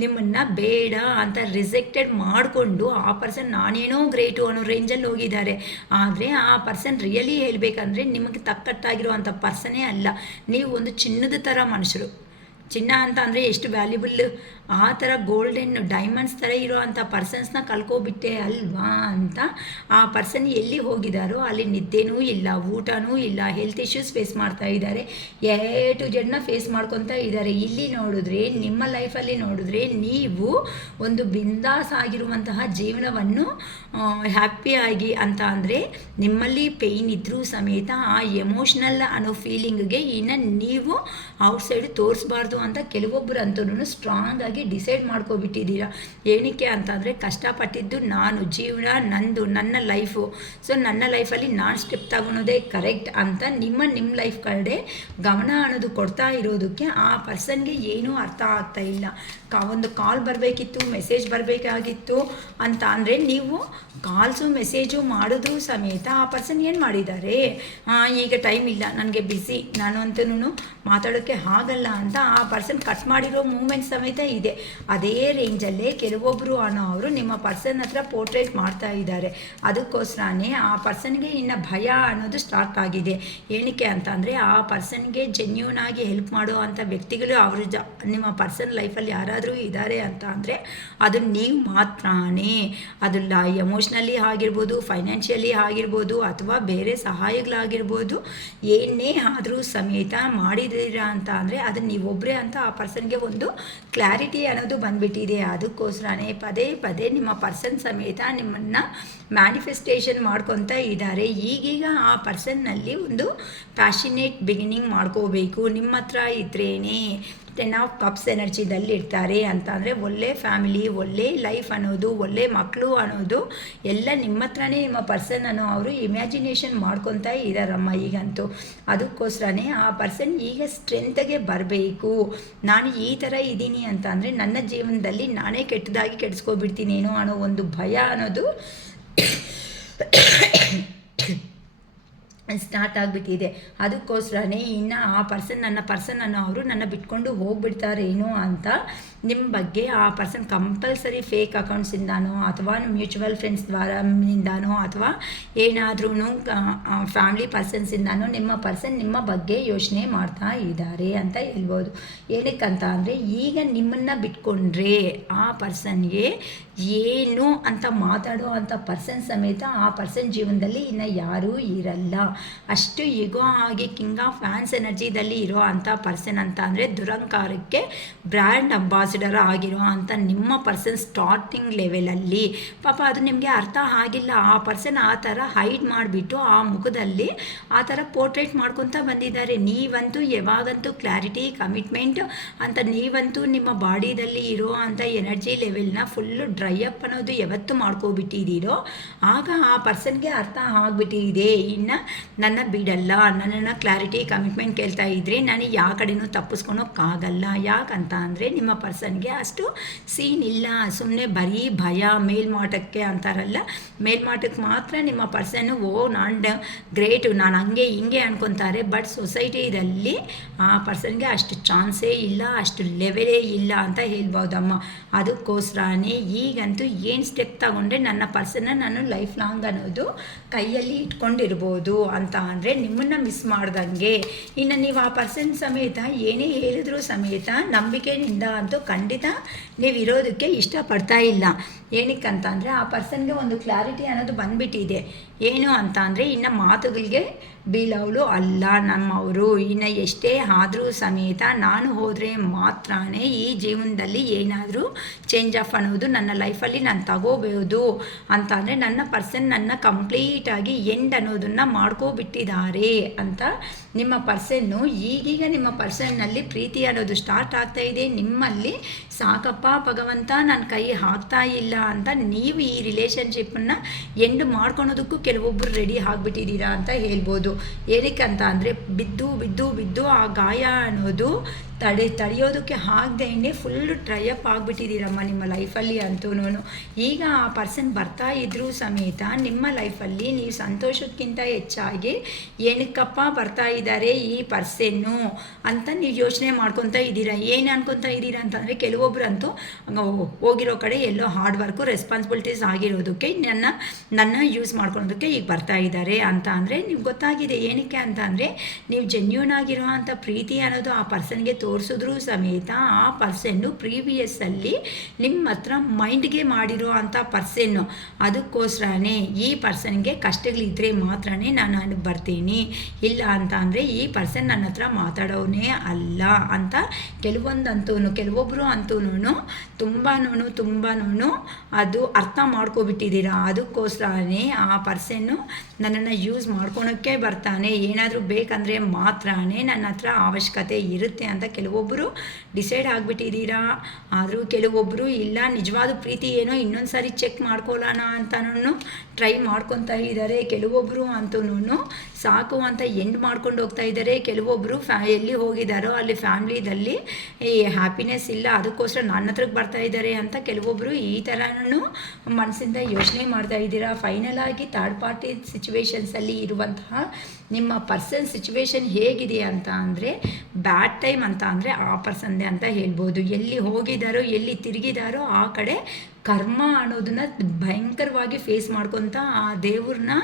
ನಿಮ್ಮನ್ನು ಬೇಡ ಅಂತ ರಿಜೆಕ್ಟೆಡ್ ಮಾಡಿಕೊಂಡು ಆ ಪರ್ಸನ್ ನಾನೇನೋ ಗ್ರೇಟು ಅನ್ನೋ ರೇಂಜಲ್ಲಿ ಹೋಗಿದ್ದಾರೆ. ಆದರೆ ಆ ಪರ್ಸನ್ ರಿಯಲಿ ಹೇಳಬೇಕಂದ್ರೆ ನಿಮಗೆ ತಕ್ಕಟ್ಟಾಗಿರೋ ಅಂಥ ಪರ್ಸನೇ ಅಲ್ಲ, ನೀವು ಒಂದು ಚಿನ್ನದ ಥರ ಮನುಷ್ಯರು, ಚಿನ್ನ ಅಂತ ಅಂದರೆ ಎಷ್ಟು ವ್ಯಾಲ್ಯೂಬಲ್, ಆ ಥರ ಗೋಲ್ಡನ್ ಡೈಮಂಡ್ಸ್ ಥರ ಇರೋ ಅಂಥ ಪರ್ಸನ್ಸ್ನ ಕಳ್ಕೊಬಿಟ್ಟೆ ಅಲ್ವಾ ಅಂತ ಆ ಪರ್ಸನ್ ಎಲ್ಲಿ ಹೋಗಿದ್ದಾರೋ ಅಲ್ಲಿ ನಿದ್ದೆನೂ ಇಲ್ಲ, ಊಟನೂ ಇಲ್ಲ, ಹೆಲ್ತ್ ಇಶ್ಯೂಸ್ ಫೇಸ್ ಮಾಡ್ತಾ ಇದ್ದಾರೆ, ಟು ಜಡ್ನ ಫೇಸ್ ಮಾಡ್ಕೊತಾ ಇದ್ದಾರೆ. ಇಲ್ಲಿ ನೋಡಿದ್ರೆ ನಿಮ್ಮ ಲೈಫಲ್ಲಿ ನೋಡಿದ್ರೆ ನೀವು ಒಂದು ಬಿಂದಾಸ್ ಆಗಿರುವಂತಹ ಜೀವನವನ್ನು ಹ್ಯಾಪಿಯಾಗಿ ಅಂತ ಅಂದರೆ ನಿಮ್ಮಲ್ಲಿ ಪೇಯ್ನ್ ಇದ್ದರೂ ಸಮೇತ ಆ ಎಮೋಷ್ನಲ್ ಅನ್ನೋ ಫೀಲಿಂಗ್ಗೆ ಇನ್ನು ನೀವು ಔಟ್ಸೈಡ್ ತೋರಿಸ್ಬಾರ್ದು ಅಂತ ಕೆಲವೊಬ್ಬರು ಅಂತೂ ಸ್ಟ್ರಾಂಗ್ ಆಗಿ ಡಿಸೈಡ್ ಮಾಡ್ಕೊಬಿಟ್ಟಿದ್ದೀರಾ. ಏನಕ್ಕೆ ಅಂತಂದರೆ ಕಷ್ಟಪಟ್ಟಿದ್ದು ನಾನು, ಜೀವನ ನಂದು, ನನ್ನ ಲೈಫು, ಸೊ ನನ್ನ ಲೈಫಲ್ಲಿ ನಾನು ಸ್ಟೆಪ್ ತಗೊಳೋದೇ ಕರೆಕ್ಟ್ ಅಂತ ನಿಮ್ಮ ಲೈಫ್ ಕಡೆ ಗಮನ ಅನ್ನೋದು ಕೊಡ್ತಾ ಇರೋದಕ್ಕೆ ಆ ಪರ್ಸನ್ಗೆ ಏನೂ ಅರ್ಥ ಆಗ್ತಾ ಇಲ್ಲ. ಒಂದು ಕಾಲ್ ಬರಬೇಕಿತ್ತು, ಮೆಸೇಜ್ ಬರಬೇಕಾಗಿತ್ತು ಅಂತ ಅಂದರೆ ನೀವು ಕಾಲ್ಸು ಮೆಸೇಜು ಮಾಡಿದ್ರು ಸಮೇತ ಆ ಪರ್ಸನ್ ಏನು ಮಾಡಿದ್ದಾರೆ, ಈಗ ಟೈಮ್ ಇಲ್ಲ, ನನಗೆ ಬ್ಯುಸಿ, ನಾನು ಅಂತನೂ ಮಾತಾಡೋಕ್ಕೆ ಆಗಲ್ಲ ಅಂತ ಆ ಪರ್ಸನ್ ಕಟ್ ಮಾಡಿರೋ ಮೂಮೆಂಟ್ ಸಮೇತ ಇದೆ. ಅದೇ ರೇಂಜಲ್ಲೇ ಕೆಲವೊಬ್ಬರು ಅವರು ನಿಮ್ಮ ಪರ್ಸನ್ ಹತ್ರ ಪೋರ್ಟ್ರೇಟ್ ಮಾಡ್ತಾ ಇದ್ದಾರೆ. ಅದಕ್ಕೋಸ್ಕರನೇ ಆ ಪರ್ಸನ್ಗೆ ಇನ್ನು ಭಯ ಅನ್ನೋದು ಸ್ಟಾರ್ಟ್ ಆಗಿದೆ. ಏನಕ್ಕೆ ಅಂತ ಅಂದರೆ ಆ ಪರ್ಸನ್ಗೆ ಜೆನ್ಯೂನ್ ಆಗಿ ಹೆಲ್ಪ್ ಮಾಡೋ ಅಂಥ ವ್ಯಕ್ತಿಗಳು ಅವರು ನಿಮ್ಮ ಪರ್ಸನ್ ಲೈಫಲ್ಲಿ ಯಾರಾದರೂ ಇದ್ದಾರೆ ಅಂತ ಅಂದರೆ ಅದು ನೀವು ಮಾತ್ರನೇ. ಅದು ಎಮೋಷ್ನಲಿ ಆಗಿರ್ಬೋದು, ಫೈನಾನ್ಷಿಯಲಿ ಆಗಿರ್ಬೋದು, ಅಥವಾ ಬೇರೆ ಸಹಾಯಗಳಾಗಿರ್ಬೋದು, ಏನೇ ಆದರೂ ಸಮೇತ ಮಾಡಿದ್ದೀರಾ ಅಂತ ಅಂದರೆ ಅದು ನೀವೊಬ್ಬರೇ ಅಂತ ಆ ಪರ್ಸನ್ಗೆ ಒಂದು ಕ್ಲಾರಿಟಿ ಅನ್ನೋದು ಬಂದ್ಬಿಟ್ಟಿದೆ. ಅದಕ್ಕೋಸ್ಕರನೇ ಪದೇ ಪದೇ ನಿಮ್ಮ ಪರ್ಸನ್ ಸಮೇತ ನಿಮ್ಮನ್ನು ಮ್ಯಾನಿಫೆಸ್ಟೇಷನ್ ಮಾಡ್ಕೊತಾ ಇದ್ದಾರೆ. ಈಗೀಗ ಆ ಪರ್ಸನ್ನಲ್ಲಿ ಒಂದು ಪ್ಯಾಷನೇಟ್ ಬಿಗಿನಿಂಗ್ ಮಾಡ್ಕೋಬೇಕು. ನಿಮ್ಮ ಹತ್ರ ಇದ್ರೇನೆ 10 ಆಫ್ ಕಪ್ಸ್ ಎನರ್ಜಿದಲ್ಲಿ ಇರ್ತಾರೆ ಅಂತ ಅಂದರೆ ಒಳ್ಳೆ ಫ್ಯಾಮಿಲಿ, ಒಳ್ಳೆ ಲೈಫ್ ಅನ್ನೋದು, ಒಳ್ಳೆ ಮಕ್ಕಳು ಅನ್ನೋದು ಎಲ್ಲ ನಿಮ್ಮ ಹತ್ರನೇ ನಿಮ್ಮ ಪರ್ಸನ್ ಅನ್ನೋ ಅವರು ಇಮ್ಯಾಜಿನೇಷನ್ ಮಾಡ್ಕೊತಾ ಇದ್ದಾರಮ್ಮ ಈಗಂತೂ. ಅದಕ್ಕೋಸ್ಕರನೇ ಆ ಪರ್ಸನ್ ಈಗ ಸ್ಟ್ರೆಂತ್ಗೆ ಬರಬೇಕು. ನಾನು ಈ ಥರ ಇದ್ದೀನಿ ಅಂತ ಅಂದರೆ ನನ್ನ ಜೀವನದಲ್ಲಿ ನಾನೇ ಕೆಟ್ಟದಾಗಿ ಕೆಡಿಸ್ಕೊಬಿಡ್ತೀನೇನೋ ಅನ್ನೋ ಒಂದು ಭಯ ಅನ್ನೋದು ಸ್ಟಾರ್ಟ್ ಆಗಿಬಿಟ್ಟಿದೆ. ಅದಕ್ಕೋಸ್ಕರನೇ ಇನ್ನು ಆ ನನ್ನ ಪರ್ಸನ್ ಅವರು ನನ್ನ ಬಿಟ್ಕೊಂಡು ಹೋಗ್ಬಿಡ್ತಾರೇನೋ ಅಂತ ನಿಮ್ಮ ಬಗ್ಗೆ ಆ ಪರ್ಸನ್ ಕಂಪಲ್ಸರಿ ಫೇಕ್ ಅಕೌಂಟ್ಸಿಂದಾನೋ ಅಥವಾ ಮ್ಯೂಚುವಲ್ ಫ್ರೆಂಡ್ಸ್ ದ್ವಾರನಿಂದಾನೋ ಅಥವಾ ಏನಾದ್ರೂ ಫ್ಯಾಮಿಲಿ ಪರ್ಸನ್ಸಿಂದಾನೋ ನಿಮ್ಮ ಪರ್ಸನ್ ನಿಮ್ಮ ಬಗ್ಗೆ ಯೋಚನೆ ಮಾಡ್ತಾ ಇದ್ದಾರೆ ಅಂತ ಹೇಳ್ಬೋದು. ಏನಕ್ಕಂತ ಅಂದರೆ ಈಗ ನಿಮ್ಮನ್ನು ಬಿಟ್ಕೊಂಡ್ರೆ ಆ ಪರ್ಸನ್ಗೆ ಏನು ಅಂತ ಮಾತಾಡೋ ಅಂಥ ಪರ್ಸನ್ ಸಮೇತ ಆ ಪರ್ಸನ್ ಜೀವನದಲ್ಲಿ ಇನ್ನು ಯಾರೂ ಇರಲ್ಲ. ಅಷ್ಟು ಈಗೋ ಆಗಿ ಕಿಂಗ್ ಆಫ್ ಫ್ಯಾನ್ಸ್ ಎನರ್ಜಿದಲ್ಲಿ ಇರೋ ಅಂಥ ಪರ್ಸನ್ ಅಂತ ಅಂದರೆ ದುರಂಕಾರಕ್ಕೆ ಬ್ರ್ಯಾಂಡ್ ಅಂಬಾಸಿಡರ್ ಆಗಿರೋ ಅಂಥ ನಿಮ್ಮ ಪರ್ಸನ್ ಸ್ಟಾರ್ಟಿಂಗ್ ಲೆವೆಲಲ್ಲಿ ಪಾಪ ಅದು ನಿಮಗೆ ಅರ್ಥ ಆಗಿಲ್ಲ. ಆ ಪರ್ಸನ್ ಆ ಥರ ಹೈಡ್ ಮಾಡಿಬಿಟ್ಟು ಆ ಮುಖದಲ್ಲಿ ಆ ಥರ ಪೋರ್ಟ್ರೇಟ್ ಮಾಡ್ಕೊತ ಬಂದಿದ್ದಾರೆ. ನೀವಂತೂ ಯಾವಾಗಂತೂ ಕ್ಲಾರಿಟಿ, ಕಮಿಟ್ಮೆಂಟ್ ಅಂತ ನೀವಂತೂ ನಿಮ್ಮ ಬಾಡಿದಲ್ಲಿ ಇರೋ ಅಂಥ ಎನರ್ಜಿ ಲೆವೆಲ್ನ ಫುಲ್ಲು ಡ್ರೈ ಅಪ್ ಅನ್ನೋದು ಯಾವತ್ತು ಮಾಡ್ಕೊಬಿಟ್ಟಿದ್ದೀರೋ ಆಗ ಆ ಪರ್ಸನ್ಗೆ ಅರ್ಥ ಆಗಿಬಿಟ್ಟಿದೆ, ಇನ್ನು ನನ್ನ ಬಿಡಲ್ಲ, ನನ್ನನ್ನು ಕ್ಲಾರಿಟಿ ಕಮಿಟ್ಮೆಂಟ್ ಕೇಳ್ತಾ ಇದ್ದರೆ ನಾನು ಯಾವ ಕಡೆನೂ ತಪ್ಪಿಸ್ಕೊಳೋಕ್ಕಾಗಲ್ಲ. ಯಾಕಂತ ಅಂದರೆ ನಿಮ್ಮ ಪರ್ಸನ್ಗೆ ಅಷ್ಟು ಸೀನ್ ಇಲ್ಲ. ಸುಮ್ಮನೆ ಬರೀ ಭಯ, ಮೇಲ್ಮಾಟಕ್ಕೆ ಅಂತಾರಲ್ಲ, ಮೇಲ್ಮಾಟಕ್ಕೆ ಮಾತ್ರ ನಿಮ್ಮ ಪರ್ಸನ್ನು ನಾನು ಗ್ರೇಟು, ನಾನು ಹಂಗೆ ಹಿಂಗೆ ಅನ್ಕೊತಾರೆ. ಬಟ್ ಸೊಸೈಟಿದಲ್ಲಿ ಆ ಪರ್ಸನ್ಗೆ ಅಷ್ಟು ಚಾನ್ಸೇ ಇಲ್ಲ, ಅಷ್ಟು ಲೆವೆಲೇ ಇಲ್ಲ ಅಂತ ಹೇಳ್ಬೋದಮ್ಮ. ಅದಕ್ಕೋಸ್ಕರನೇ ಈಗಂತೂ ಏನು ಸ್ಟೆಪ್ ತಗೊಂಡ್ರೆ ನನ್ನ ಪರ್ಸನ್ನ ನಾನು ಲೈಫ್ ಲಾಂಗ್ ಅನ್ನೋದು ಕೈಯಲ್ಲಿ ಇಟ್ಕೊಂಡಿರ್ಬೋದು ಅಂತ ಅಂದರೆ ನಿಮ್ಮನ್ನು ಮಿಸ್ ಮಾಡ್ದಂಗೆ. ಇನ್ನು ನೀವು ಆ ಪರ್ಸನ್ ಸಮೇತ ಏನೇ ಹೇಳಿದ್ರು ಸಮೇತ ನಂಬಿಕೆಯಿಂದ ಅಂತೂ ಖಂಡಿತ ನೀವು ಇರೋದಕ್ಕೆ ಇಷ್ಟಪಡ್ತಾ ಇಲ್ಲ. ಏನಕ್ಕಂತ ಅಂದರೆ ಆ ಪರ್ಸನ್ಗೆ ಒಂದು ಕ್ಲಾರಿಟಿ ಅನ್ನೋದು ಬಂದ್ಬಿಟ್ಟಿದೆ. ಏನು ಅಂತ ಅಂದರೆ ಇನ್ನು ಮಾತುಗಳಿಗೆ ಬೀಳೋಳು ಅಲ್ಲ ನಮ್ಮವರು. ಇನ್ನು ಎಷ್ಟೇ ಆದರೂ ಸಮೇತ ನಾನು ಹೋದರೆ ಮಾತ್ರನೇ ಈ ಜೀವನದಲ್ಲಿ ಏನಾದರೂ ಚೇಂಜ್ ಆಫ್ ಅನ್ನೋದು ನನ್ನ ಲೈಫಲ್ಲಿ ನಾನು ತಗೋಬೋದು ಅಂತ ಅಂದರೆ ನನ್ನ ಪರ್ಸನ್ ನನ್ನ ಕಂಪ್ಲೀಟಾಗಿ ಎಂಡ್ ಅನ್ನೋದನ್ನು ಮಾಡ್ಕೋಬಿಟ್ಟಿದ್ದಾರೆ ಅಂತ ನಿಮ್ಮ ಪರ್ಸನ್ನು ಈಗೀಗ ನಿಮ್ಮ ಪರ್ಸನ್ನಲ್ಲಿ ಪ್ರೀತಿ ಅನ್ನೋದು ಸ್ಟಾರ್ಟ್ ಆಗ್ತಾ ಇದೆ. ನಿಮ್ಮಲ್ಲಿ ಸಾಕಪ್ಪ ಭಗವಂತ ನನ್ನ ಕೈ ಹಾಕ್ತಾ ಇಲ್ಲ ಅಂತ ನೀವು ಈ ರಿಲೇಷನ್ಶಿಪ್ಪನ್ನು ಎಂಡ್ ಮಾಡ್ಕೊಳೋದಕ್ಕೂ ಕೆಲವೊಬ್ಬರು ರೆಡಿ ಆಗಿಬಿಟ್ಟಿದ್ದೀರಾ ಅಂತ ಹೇಳ್ಬೋದು. ಏನಕ್ಕಂತ ಅಂದರೆ ಬಿದ್ದು ಬಿದ್ದು ಬಿದ್ದು ಆ ಗಾಯ ಅನ್ನೋದು ತಡೆಯೋದಕ್ಕೆ ಆಗದೇನೆ ಫುಲ್ಲು ಟ್ರೈಅಪ್ ಆಗಿಬಿಟ್ಟಿದ್ದೀರಮ್ಮ ನಿಮ್ಮ ಲೈಫಲ್ಲಿ ಅಂತೂ. ಈಗ ಆ ಪರ್ಸನ್ ಬರ್ತಾ ಇದ್ರೂ ಸಮೇತ ನಿಮ್ಮ ಲೈಫಲ್ಲಿ ನೀವು ಸಂತೋಷಕ್ಕಿಂತ ಹೆಚ್ಚಾಗಿ ಏನಕ್ಕಪ್ಪ ಬರ್ತಾ ಇದ್ದಾರೆ ಈ ಪರ್ಸನ್ನು ಅಂತ ನೀವು ಯೋಚನೆ ಮಾಡ್ಕೊತಾ ಇದ್ದೀರಾ. ಏನು ಅನ್ಕೊತಾ ಇದ್ದೀರಾ ಅಂತಂದರೆ ಕೆಲವೊಬ್ರು ಅಂತೂ ಹೋಗಿರೋ ಕಡೆ ಎಲ್ಲೋ ಹಾರ್ಡ್ ವರ್ಕು, ರೆಸ್ಪಾನ್ಸಿಬಿಲಿಟೀಸ್ ಆಗಿರೋದಕ್ಕೆ ನನ್ನ ಯೂಸ್ ಮಾಡ್ಕೊಳೋದಕ್ಕೆ ಈಗ ಬರ್ತಾ ಇದ್ದಾರೆ ಅಂತ ಅಂದರೆ ನಿಮ್ಗೆ ಗೊತ್ತಾಗಿದೆ. ಏನಕ್ಕೆ ಅಂತ ಅಂದರೆ ನೀವು ಜೆನ್ಯೂನ್ ಆಗಿರೋ ಅಂಥ ಪ್ರೀತಿ ಅನ್ನೋದು ಆ ಪರ್ಸನ್ಗೆ ತೋರಿಸಿದ್ರೂ ಸಮೇತ ಆ ಪರ್ಸನ್ನು ಪ್ರೀವಿಯಸ್ಸಲ್ಲಿ ನಿಮ್ಮ ಹತ್ರ ಮೈಂಡ್ಗೆ ಮಾಡಿರೋ ಅಂಥ ಪರ್ಸನ್ನು. ಅದಕ್ಕೋಸ್ಕರನೇ ಈ ಪರ್ಸನ್ಗೆ ಕಷ್ಟಗಳಿದ್ದರೆ ಮಾತ್ರನೇ ನಾನು ಬರ್ತೀನಿ, ಇಲ್ಲ ಅಂತ ಅಂದರೆ ಈ ಪರ್ಸನ್ ನನ್ನ ಹತ್ರ ಮಾತಾಡೋನೇ ಅಲ್ಲ ಅಂತ ಕೆಲವೊಬ್ಬರು ಅಂತೂ ತುಂಬಾನು ಅದು ಅರ್ಥ ಮಾಡ್ಕೊಬಿಟ್ಟಿದ್ದೀರಾ. ಅದಕ್ಕೋಸ್ಕರನೇ ಆ ಪರ್ಸನ್ನು ನನ್ನನ್ನು ಯೂಸ್ ಮಾಡ್ಕೊಳೋಕ್ಕೆ ಬರ್ತಾನೆ, ಏನಾದರೂ ಬೇಕಂದರೆ ಮಾತ್ರನೇ ನನ್ನ ಹತ್ರ ಅವಶ್ಯಕತೆ ಇರುತ್ತೆ ಅಂತ ಕೆಲವೊಬ್ಬರು ಡಿಸೈಡ್ ಆಗಿಬಿಟ್ಟಿದ್ದೀರಾ. ಆದರೂ ಕೆಲವೊಬ್ಬರು ಇಲ್ಲ, ನಿಜವಾದ ಪ್ರೀತಿ ಏನೋ ಇನ್ನೊಂದು ಸಾರಿ ಚೆಕ್ ಮಾಡ್ಕೊಳ್ಳೋಣ ಅಂತನೂ ಟ್ರೈ ಮಾಡ್ಕೊತಾ ಇದ್ದಾರೆ. ಕೆಲವೊಬ್ಬರು ಅಂತೂ ಸಾಕು ಅಂತ ಎಂಡ್ ಮಾಡ್ಕೊಂಡು ಹೋಗ್ತಾ ಇದ್ದಾರೆ. ಕೆಲವೊಬ್ಬರು ಎಲ್ಲಿ ಹೋಗಿದ್ದಾರೋ ಅಲ್ಲಿ ಫ್ಯಾಮ್ಲಿದಲ್ಲಿ ಈ ಹ್ಯಾಪಿನೆಸ್ ಇಲ್ಲ, ಅದಕ್ಕೋಸ್ಕರ ನನ್ನ ಹತ್ರಕ್ಕೆ ಬರ್ತಾ ಇದ್ದಾರೆ ಅಂತ ಕೆಲವೊಬ್ಬರು ಈ ಥರನೂ ಮನಸ್ಸಿಂದ ಯೋಚನೆ ಮಾಡ್ತಾ ಇದ್ದೀರಾ. ಫೈನಲ್ ಆಗಿ ಥರ್ಡ್ ಪಾರ್ಟಿ ಸಿಚುವೇಶನ್ಸಲ್ಲಿ ಇರುವಂತಹ ನಿಮ್ಮ ಪರ್ಸನ್ ಸಿಚುವೇಶನ್ ಹೇಗಿದೆ ಅಂತ ಅಂದರೆ ಬ್ಯಾಡ್ ಟೈಮ್ ಅಂತ ಅಂದರೆ ಆ ಪರ್ಸನ್ದೇ ಅಂತ ಹೇಳ್ಬೋದು. ಎಲ್ಲಿ ಹೋಗಿದ್ದಾರೋ ಎಲ್ಲಿ ತಿರುಗಿದಾರೋ ಆ ಕಡೆ ಕರ್ಮ ಅನ್ನೋದನ್ನ ಭಯಂಕರವಾಗಿ ಫೇಸ್ ಮಾಡ್ಕೊತ ಆ ದೇವ್ರನ್ನ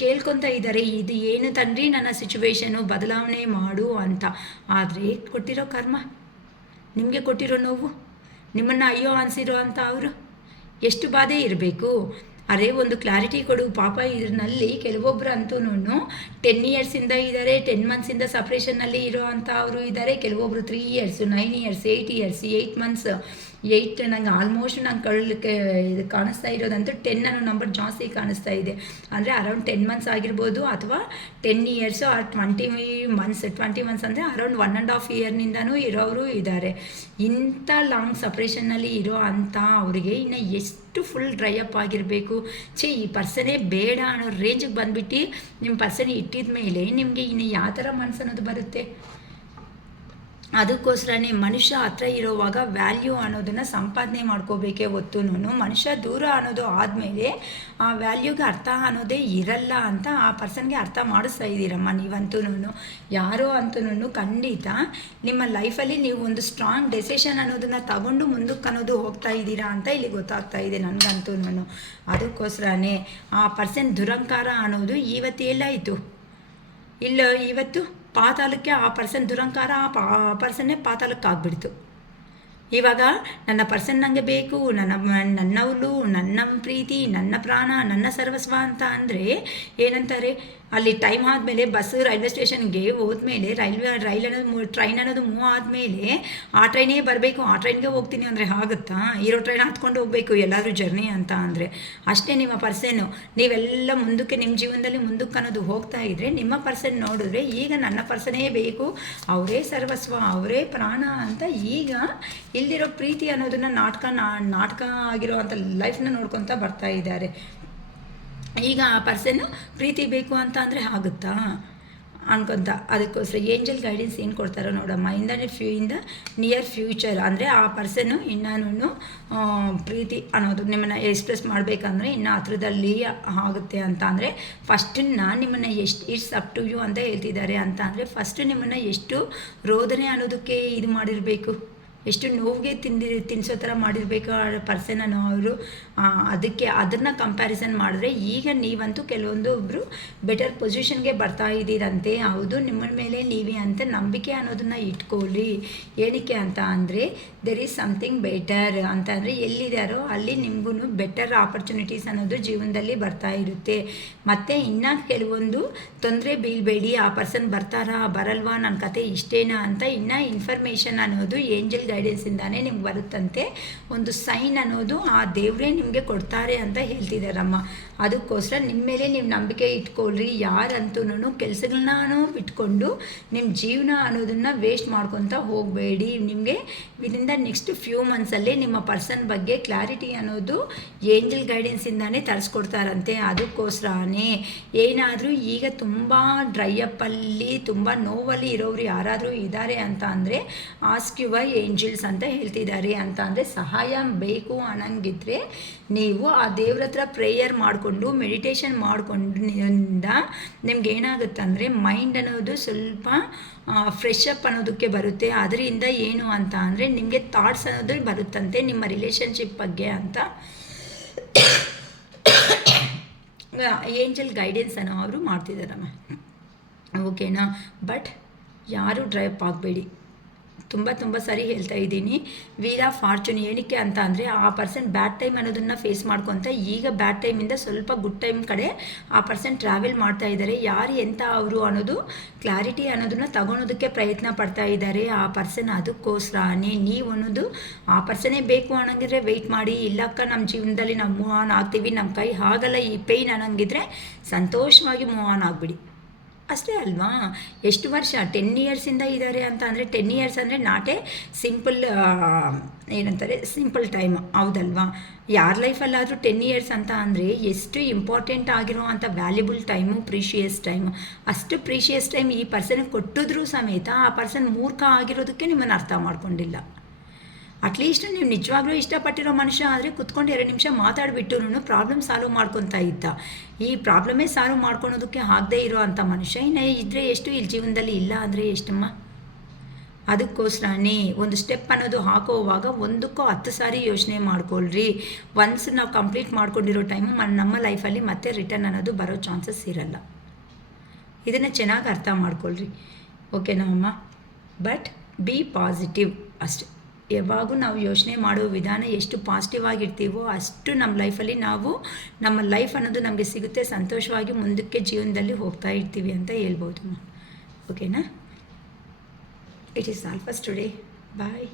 ಕೇಳ್ಕೊತಾ ಇದ್ದಾರೆ, ಇದು ಏನು ತಂದ್ರಿ ನನ್ನ ಸಿಚುವೇಶನು ಬದಲಾವಣೆ ಮಾಡು ಅಂತ. ಆದರೆ ಕೊಟ್ಟಿರೋ ಕರ್ಮ, ನಿಮಗೆ ಕೊಟ್ಟಿರೋ ನೋವು, ನಿಮ್ಮನ್ನು ಅಯ್ಯೋ ಅನಿಸಿರೋ ಅಂತ ಅವರು ಎಷ್ಟು ಬಾಧೆ ಇರಬೇಕು. ಅರೆ ಒಂದು ಕ್ಲಾರಿಟಿ ಕೊಡು ಪಾಪ. ಇದರಲ್ಲಿ ಕೆಲವೊಬ್ಬರು ಅಂತೂ 10 ಇಯರ್ಸಿಂದ ಇದ್ದಾರೆ, 10 ಮಂತ್ಸಿಂದ ಸಪ್ರೇಷನ್ನಲ್ಲಿ ಇರೋ ಅಂಥ ಅವರು ಇದ್ದಾರೆ. ಕೆಲವೊಬ್ಬರು 3 ಇಯರ್ಸ್, 9 ಇಯರ್ಸ್, 8 ಇಯರ್ಸ್, 8 ಮಂತ್ಸ್, 8 ನಂಗೆ ಆಲ್ಮೋಸ್ಟ್ ನಂಗೆ ಇದು ಕಾಣಿಸ್ತಾ ಇರೋದಂತೂ 10 ಅನ್ನೋ ನಂಬರ್ ಜಾಸ್ತಿ ಕಾಣಿಸ್ತಾ ಇದೆ. ಅಂದರೆ ಅರೌಂಡ್ 10 ಮಂತ್ಸ್ ಆಗಿರ್ಬೋದು ಅಥವಾ 10 ಇಯರ್ಸು ಆರ್ 20 ಮಂತ್ಸ್ ಅಂದರೆ ಅರೌಂಡ್ 1.5 ಇಯರ್ನಿಂದನೂ ಇರೋರು ಇದ್ದಾರೆ. ಇಂಥ ಲಾಂಗ್ ಸಪ್ರೇಷನ್ನಲ್ಲಿ ಇರೋ ಅಂಥ ಅವರಿಗೆ ಇನ್ನು ಎಷ್ಟು ಫುಲ್ ಡ್ರೈ ಅಪ್ ಆಗಿರಬೇಕು. ಈ ಪರ್ಸನೇ ಬೇಡ ಅನ್ನೋ ರೇಂಜಿಗೆ ಬಂದುಬಿಟ್ಟು ನಿಮ್ಮ ಪರ್ಸನ್ ಇಟ್ಟಿದ ಮೇಲೆ ನಿಮಗೆ ಇನ್ನು ಯಾವ ಥರ ಮನಸ್ಸು ಅನ್ನೋದು ಬರುತ್ತೆ. ಅದಕ್ಕೋಸ್ಕರನೇ ಮನುಷ್ಯ ಹತ್ರ ಇರೋವಾಗ ವ್ಯಾಲ್ಯೂ ಅನ್ನೋದನ್ನು ಸಂಪಾದನೆ ಮಾಡ್ಕೋಬೇಕೇ ಹೊತ್ತು ಮನುಷ್ಯ ದೂರ ಅನ್ನೋದು ಆದಮೇಲೆ ಆ ವ್ಯಾಲ್ಯೂಗೆ ಅರ್ಥ ಅನ್ನೋದೇ ಇರಲ್ಲ ಅಂತ ಆ ಪರ್ಸನ್ಗೆ ಅರ್ಥ ಮಾಡಿಸ್ತಾ ಇದ್ದೀರಮ್ಮ ನೀವಂತೂ. ಯಾರೋ ಅಂತೂ ಖಂಡಿತ ನಿಮ್ಮ ಲೈಫಲ್ಲಿ ನೀವು ಒಂದು ಸ್ಟ್ರಾಂಗ್ ಡೆಸಿಷನ್ ಅನ್ನೋದನ್ನು ತಗೊಂಡು ಮುಂದಕ್ಕೆ ಅನ್ನೋದು ಹೋಗ್ತಾ ಇದ್ದೀರಾ ಅಂತ ಇಲ್ಲಿ ಗೊತ್ತಾಗ್ತಾ ಇದೆ ನನಗಂತೂ. ಅದಕ್ಕೋಸ್ಕರನೇ ಆ ಪರ್ಸನ್ ದುರಂಕಾರ ಅನ್ನೋದು ಇವತ್ತು ಎಲ್ಲಾಯಿತು, ಇಲ್ಲ ಇವತ್ತು ಪಾತಾಳಕ್ಕೆ ಆ ಪರ್ಸನ್ ದುರಂಕಾರ, ಆ ಪರ್ಸನ್ನೇ ಪಾತಾಳಕ್ಕೆ ಆಗ್ಬಿಡ್ತು. ಇವಾಗ ನನ್ನ ಪರ್ಸನ್ ನನಗೆ ಬೇಕು, ನನ್ನವಳು, ನನ್ನ ಪ್ರೀತಿ, ನನ್ನ ಪ್ರಾಣ, ನನ್ನ ಸರ್ವಸ್ವ ಅಂತ ಅಂದರೆ ಏನಂತಾರೆ, ಅಲ್ಲಿ ಟೈಮ್ ಆದಮೇಲೆ ಬಸ್ಸು ರೈಲ್ವೆ ಸ್ಟೇಷನ್ಗೆ ಹೋದ್ಮೇಲೆ ಟ್ರೈನ್ ಅನ್ನೋದು ಮೂವ್ ಆದಮೇಲೆ ಆ ಟ್ರೈನೇ ಬರಬೇಕು, ಆ ಟ್ರೈನ್ಗೆ ಹೋಗ್ತೀನಿ ಅಂದರೆ ಆಗುತ್ತಾ? ಇರೋ ಟ್ರೈನ್ ಹತ್ಕೊಂಡು ಹೋಗಬೇಕು ಎಲ್ಲಾದರೂ ಜರ್ನಿ ಅಂತ ಅಂದರೆ. ಅಷ್ಟೇ ನಿಮ್ಮ ಪರ್ಸನ್ನು. ನೀವೆಲ್ಲ ಮುಂದಕ್ಕೆ ನಿಮ್ಮ ಜೀವನದಲ್ಲಿ ಮುಂದಕ್ಕೆ ಅನ್ನೋದು ಹೋಗ್ತಾ ಇದ್ದರೆ ನಿಮ್ಮ ಪರ್ಸನ್ ನೋಡಿದ್ರೆ ಈಗ ನನ್ನ ಪರ್ಸನೇ ಬೇಕು, ಅವರೇ ಸರ್ವಸ್ವ, ಅವರೇ ಪ್ರಾಣ ಅಂತ ಈಗ ಇಲ್ಲಿರೋ ಪ್ರೀತಿ ಅನ್ನೋದನ್ನು ನಾಟಕ ಆಗಿರೋ ಅಂಥ ಲೈಫ್ನ ನೋಡ್ಕೊತ ಬರ್ತಾ ಇದ್ದಾರೆ. ಈಗ ಆ ಪರ್ಸನ್ನು ಪ್ರೀತಿ ಬೇಕು ಅಂತ ಅಂದರೆ ಆಗುತ್ತಾ ಅನ್ಕೊತ. ಅದಕ್ಕೋಸ್ಕರ ಏಂಜಲ್ ಗೈಡೆನ್ಸ್ ಏನು ಕೊಡ್ತಾರೋ ನೋಡಮ್ಮ, ಇನ್ ದ ನಿಯರ್ ಫ್ಯೂಚರ್ ಅಂದರೆ ಆ ಪರ್ಸನ್ನು ಇನ್ನೂ ಪ್ರೀತಿ ಅನ್ನೋದು ನಿಮ್ಮನ್ನು ಎಕ್ಸ್ಪ್ರೆಸ್ ಮಾಡಬೇಕಂದ್ರೆ ಇನ್ನು ಹತ್ರದಲ್ಲಿ ಆಗುತ್ತೆ ಅಂತ ಅಂದರೆ ಫಸ್ಟನ್ನು ನಿಮ್ಮನ್ನು ಇಟ್ಸ್ ಅಪ್ ಟು ಯು ಅಂತ ಹೇಳ್ತಿದ್ದಾರೆ. ಅಂತ ಅಂದರೆ ಫಸ್ಟು ನಿಮ್ಮನ್ನು ಎಷ್ಟು ರೋದನೆ ಅನ್ನೋದಕ್ಕೆ ಇದು ಮಾಡಿರಬೇಕು, ಎಷ್ಟು ನೋವಿಗೆ ತಿನ್ನಿಸೋ ಥರ ಮಾಡಿರಬೇಕು ಆ ಪರ್ಸನನ್ನು ಅವರು. ಅದನ್ನು ಕಂಪ್ಯಾರಿಸನ್ ಮಾಡಿದ್ರೆ ಈಗ ನೀವಂತೂ ಒಬ್ಬರು ಬೆಟರ್ ಪೊಸಿಷನ್ಗೆ ಬರ್ತಾ ಇದ್ದೀರಂತೆ. ಹೌದು, ನಿಮ್ಮ ಮೇಲೆ ನೀವೇ ಅಂತ ನಂಬಿಕೆ ಅನ್ನೋದನ್ನು ಇಟ್ಕೊಳ್ಳಿ. ಏನಕ್ಕೆ ಅಂತ ಅಂದರೆ ದೆರ್ ಈಸ್ ಸಮಥಿಂಗ್ ಬೆಟರ್ ಅಂತ ಅಂದರೆ ಎಲ್ಲಿದ್ದಾರೋ ಅಲ್ಲಿ ನಿಮಗೂ ಬೆಟರ್ ಆಪರ್ಚುನಿಟೀಸ್ ಅನ್ನೋದು ಜೀವನದಲ್ಲಿ ಬರ್ತಾ ಇರುತ್ತೆ. ಮತ್ತು ಇನ್ನು ಕೆಲವೊಂದು ತೊಂದರೆ ಬೀಳಬೇಡಿ, ಆ ಪರ್ಸನ್ ಬರ್ತಾರಾ ಬರಲ್ವಾ, ನನ್ನ ಕತೆ ಇಷ್ಟೇನಾ ಅಂತ ಇನ್ನೂ ಇನ್ಫಾರ್ಮೇಷನ್ ಅನ್ನೋದು ಏಂಜಲ್ ಗೈಡೆನ್ಸಿಂದಾನೇ ನಿಮ್ಗೆ ಬರುತ್ತಂತೆ. ಒಂದು ಸೈನ್ ಅನ್ನೋದು ಆ ದೇವರೇ ನಿಮಗೆ ಕೊಡ್ತಾರೆ ಅಂತ ಹೇಳ್ತಿದ್ದಾರಮ್ಮ. ಅದಕ್ಕೋಸ್ಕರ ನಿಮ್ಮ ಮೇಲೆ ನೀವು ನಂಬಿಕೆ ಇಟ್ಕೊಳ್ರಿ. ಯಾರಂತೂ ಕೆಲಸಗಳನ್ನೂ ಬಿಟ್ಕೊಂಡು ನಿಮ್ಮ ಜೀವನ ಅನ್ನೋದನ್ನು ವೇಸ್ಟ್ ಮಾಡ್ಕೊತ ಹೋಗಬೇಡಿ. ನಿಮಗೆ ಇದರಿಂದ ನೆಕ್ಸ್ಟ್ ಫ್ಯೂ ಮಂತ್ಸಲ್ಲಿ ನಿಮ್ಮ ಪರ್ಸನ್ ಬಗ್ಗೆ ಕ್ಲಾರಿಟಿ ಅನ್ನೋದು ಏಂಜಲ್ ಗೈಡೆನ್ಸಿಂದಾನೇ ತರಿಸ್ಕೊಡ್ತಾರಂತೆ. ಅದಕ್ಕೋಸ್ಕರನೇ ಏನಾದರೂ ಈಗ ತುಂಬ ಡ್ರೈಅಪ್ಪಲ್ಲಿ ತುಂಬ ನೋವಲ್ಲಿ ಇರೋರು ಯಾರಾದರೂ ಇದ್ದಾರೆ ಅಂತ ಅಂದರೆ ಆಸ್ಕ್ ಯುವರ್ ಏಂಜಲ್ಸ್ ಅಂತ ಹೇಳ್ತಿದ್ದಾರೆ. ಅಂತ ಅಂದರೆ ಸಹಾಯ ಬೇಕು ಅನ್ನಂಗಿದ್ರೆ ನೀವು ಆ ದೇವ್ರ ಹತ್ರ ಪ್ರೇಯರ್ ಮಾಡಿಕೊಂಡು ಮೆಡಿಟೇಷನ್ ಮಾಡ್ಕೊಂಡಿಂದ ನಿಮ್ಗೆ ಏನಾಗುತ್ತೆ ಅಂದರೆ ಮೈಂಡ್ ಅನ್ನೋದು ಸ್ವಲ್ಪ ಫ್ರೆಶ್ ಅಪ್ ಅನ್ನೋದಕ್ಕೆ ಬರುತ್ತೆ. ಅದರಿಂದ ಏನು ಅಂತ ಅಂದರೆ ನಿಮಗೆ ಥಾಟ್ಸ್ ಅನ್ನೋದು ಬರುತ್ತಂತೆ ನಿಮ್ಮ ರಿಲೇಷನ್ಶಿಪ್ ಬಗ್ಗೆ ಅಂತ ಏಂಜಲ್ ಗೈಡೆನ್ಸ್ ಅವರು ಮಾಡ್ತಿದ್ದಾರಮ್ಮ. ಓಕೆನಾ? ಬಟ್ ಯಾರೂ ಡ್ರೈಪ್ ಆಗಬೇಡಿ. ತುಂಬ ಸಾರಿ ಹೇಳ್ತಾ ಇದ್ದೀನಿ. ವೀಲ್ ಆಫ್ ಫಾರ್ಚೂನ್ ಏನಕ್ಕೆ ಅಂತ ಅಂದರೆ ಆ ಪರ್ಸನ್ ಬ್ಯಾಡ್ ಟೈಮ್ ಅನ್ನೋದನ್ನು ಫೇಸ್ ಮಾಡ್ಕೊತ ಈಗ ಬ್ಯಾಡ್ ಟೈಮಿಂದ ಸ್ವಲ್ಪ ಗುಡ್ ಟೈಮ್ ಕಡೆ ಆ ಪರ್ಸನ್ ಟ್ರಾವೆಲ್ ಮಾಡ್ತಾ ಇದ್ದಾರೆ. ಯಾರು ಎಂಥ ಅವರು ಅನ್ನೋದು ಕ್ಲಾರಿಟಿ ಅನ್ನೋದನ್ನು ತಗೊಳೋದಕ್ಕೆ ಪ್ರಯತ್ನ ಪಡ್ತಾ ಇದ್ದಾರೆ ಆ ಪರ್ಸನ್. ಅದಕ್ಕೋಸ್ಕರನೇ ನೀವು ಅನ್ನೋದು ಆ ಪರ್ಸನೇ ಬೇಕು ಅನ್ನೋಂಗಿದ್ರೆ ವೆಯ್ಟ್ ಮಾಡಿ. ಇಲ್ಲಕ್ಕ ನಮ್ಮ ಜೀವನದಲ್ಲಿ ನಾವು ಮೂವ್ ಆನ್ ಆಗ್ತೀವಿ, ನಮ್ಮ ಕೈ ಆಗಲ್ಲ ಈ ಪೇಯ್ನ್ ಅನ್ನೋಂಗಿದ್ರೆ ಸಂತೋಷವಾಗಿ ಮೂವ್ ಆನ್ ಆಗಿಬಿಡಿ ಅಷ್ಟೇ ಅಲ್ವಾ. ಎಷ್ಟು ವರ್ಷ 10 ಇಯರ್ಸಿಂದ ಇದ್ದಾರೆ ಅಂತ ಅಂದರೆ 10 ಇಯರ್ಸ್ ಅಂದರೆ ನಾಟೇ ಸಿಂಪಲ್ ಏನಂತಾರೆ ಸಿಂಪಲ್ ಟೈಮ್ ಹೌದಲ್ವಾ. ಯಾರ ಲೈಫಲ್ಲಾದರೂ 10 ಇಯರ್ಸ್ ಅಂತ ಅಂದರೆ ಎಷ್ಟು ಇಂಪಾರ್ಟೆಂಟ್ ಆಗಿರೋ ಅಂಥ ವ್ಯಾಲ್ಯುಬಲ್ ಟೈಮು, ಪ್ರೀಷಿಯಸ್ ಟೈಮು. ಅಷ್ಟು ಪ್ರೀಷಿಯಸ್ ಟೈಮ್ ಈ ಪರ್ಸನ್ಗೆ ಕೊಟ್ಟಿದ್ರೂ ಸಮೇತ ಆ ಪರ್ಸನ್ ಮೂರ್ಖ ಆಗಿರೋದಕ್ಕೆ ನಿಮ್ಮನ್ನು ಅರ್ಥ ಮಾಡ್ಕೊಂಡಿಲ್ಲ. ಅಟ್ಲೀಸ್ಟ್ ನೀವು ನಿಜವಾಗ್ಲೂ ಇಷ್ಟಪಟ್ಟಿರೋ ಮನುಷ್ಯ ಆದರೆ ಕುತ್ಕೊಂಡು 2 ನಿಮಿಷ ಮಾತಾಡಿಬಿಟ್ಟು ಪ್ರಾಬ್ಲಮ್ ಸಾಲ್ವ್ ಮಾಡ್ಕೊತಾ ಇದ್ದ. ಈ ಪ್ರಾಬ್ಲಮೇ ಸಾಲ್ವ್ ಮಾಡ್ಕೊಳೋದಕ್ಕೆ ಆಗದೇ ಇರೋ ಅಂಥ ಮನುಷ್ಯ ಇನ್ನು ಇದ್ದರೆ ಎಷ್ಟು ಇಲ್ಲಿ ಜೀವನದಲ್ಲಿ ಇಲ್ಲ ಅಂದರೆ ಎಷ್ಟಮ್ಮ. ಅದಕ್ಕೋಸ್ಕರನೇ ಒಂದು ಸ್ಟೆಪ್ ಅನ್ನೋದು ಹಾಕೋವಾಗ ಒಂದಕ್ಕೂ 10 ಸಾರಿ ಯೋಚನೆ ಮಾಡ್ಕೊಳ್ರಿ. ಒನ್ಸ್ ನಾವು ಕಂಪ್ಲೀಟ್ ಮಾಡ್ಕೊಂಡಿರೋ ಟೈಮು ನಮ್ಮ ಲೈಫಲ್ಲಿ ಮತ್ತೆ ರಿಟರ್ನ್ ಅನ್ನೋದು ಬರೋ ಚಾನ್ಸಸ್ ಇರಲ್ಲ. ಇದನ್ನು ಚೆನ್ನಾಗಿ ಅರ್ಥ ಮಾಡ್ಕೊಳ್ರಿ, ಓಕೆನಾ ಅಮ್ಮ. ಬಟ್ ಬಿ ಪಾಸಿಟಿವ್ ಅಷ್ಟೆ. ಯಾವಾಗೂ ನಾವು ಯೋಚನೆ ಮಾಡೋ ವಿಧಾನ ಎಷ್ಟು ಪಾಸಿಟಿವ್ ಆಗಿರ್ತೀವೋ ಅಷ್ಟು ನಮ್ಮ ಲೈಫಲ್ಲಿ ನಮ್ಮ ಲೈಫ್ ಅನ್ನೋದು ನಮಗೆ ಸಿಗುತ್ತೆ. ಸಂತೋಷವಾಗಿ ಮುಂದಕ್ಕೆ ಜೀವನದಲ್ಲಿ ಹೋಗ್ತಾ ಇರ್ತೀವಿ ಅಂತ ಹೇಳ್ಬೋದು. ಓಕೆನಾ. It is all for today. Bye.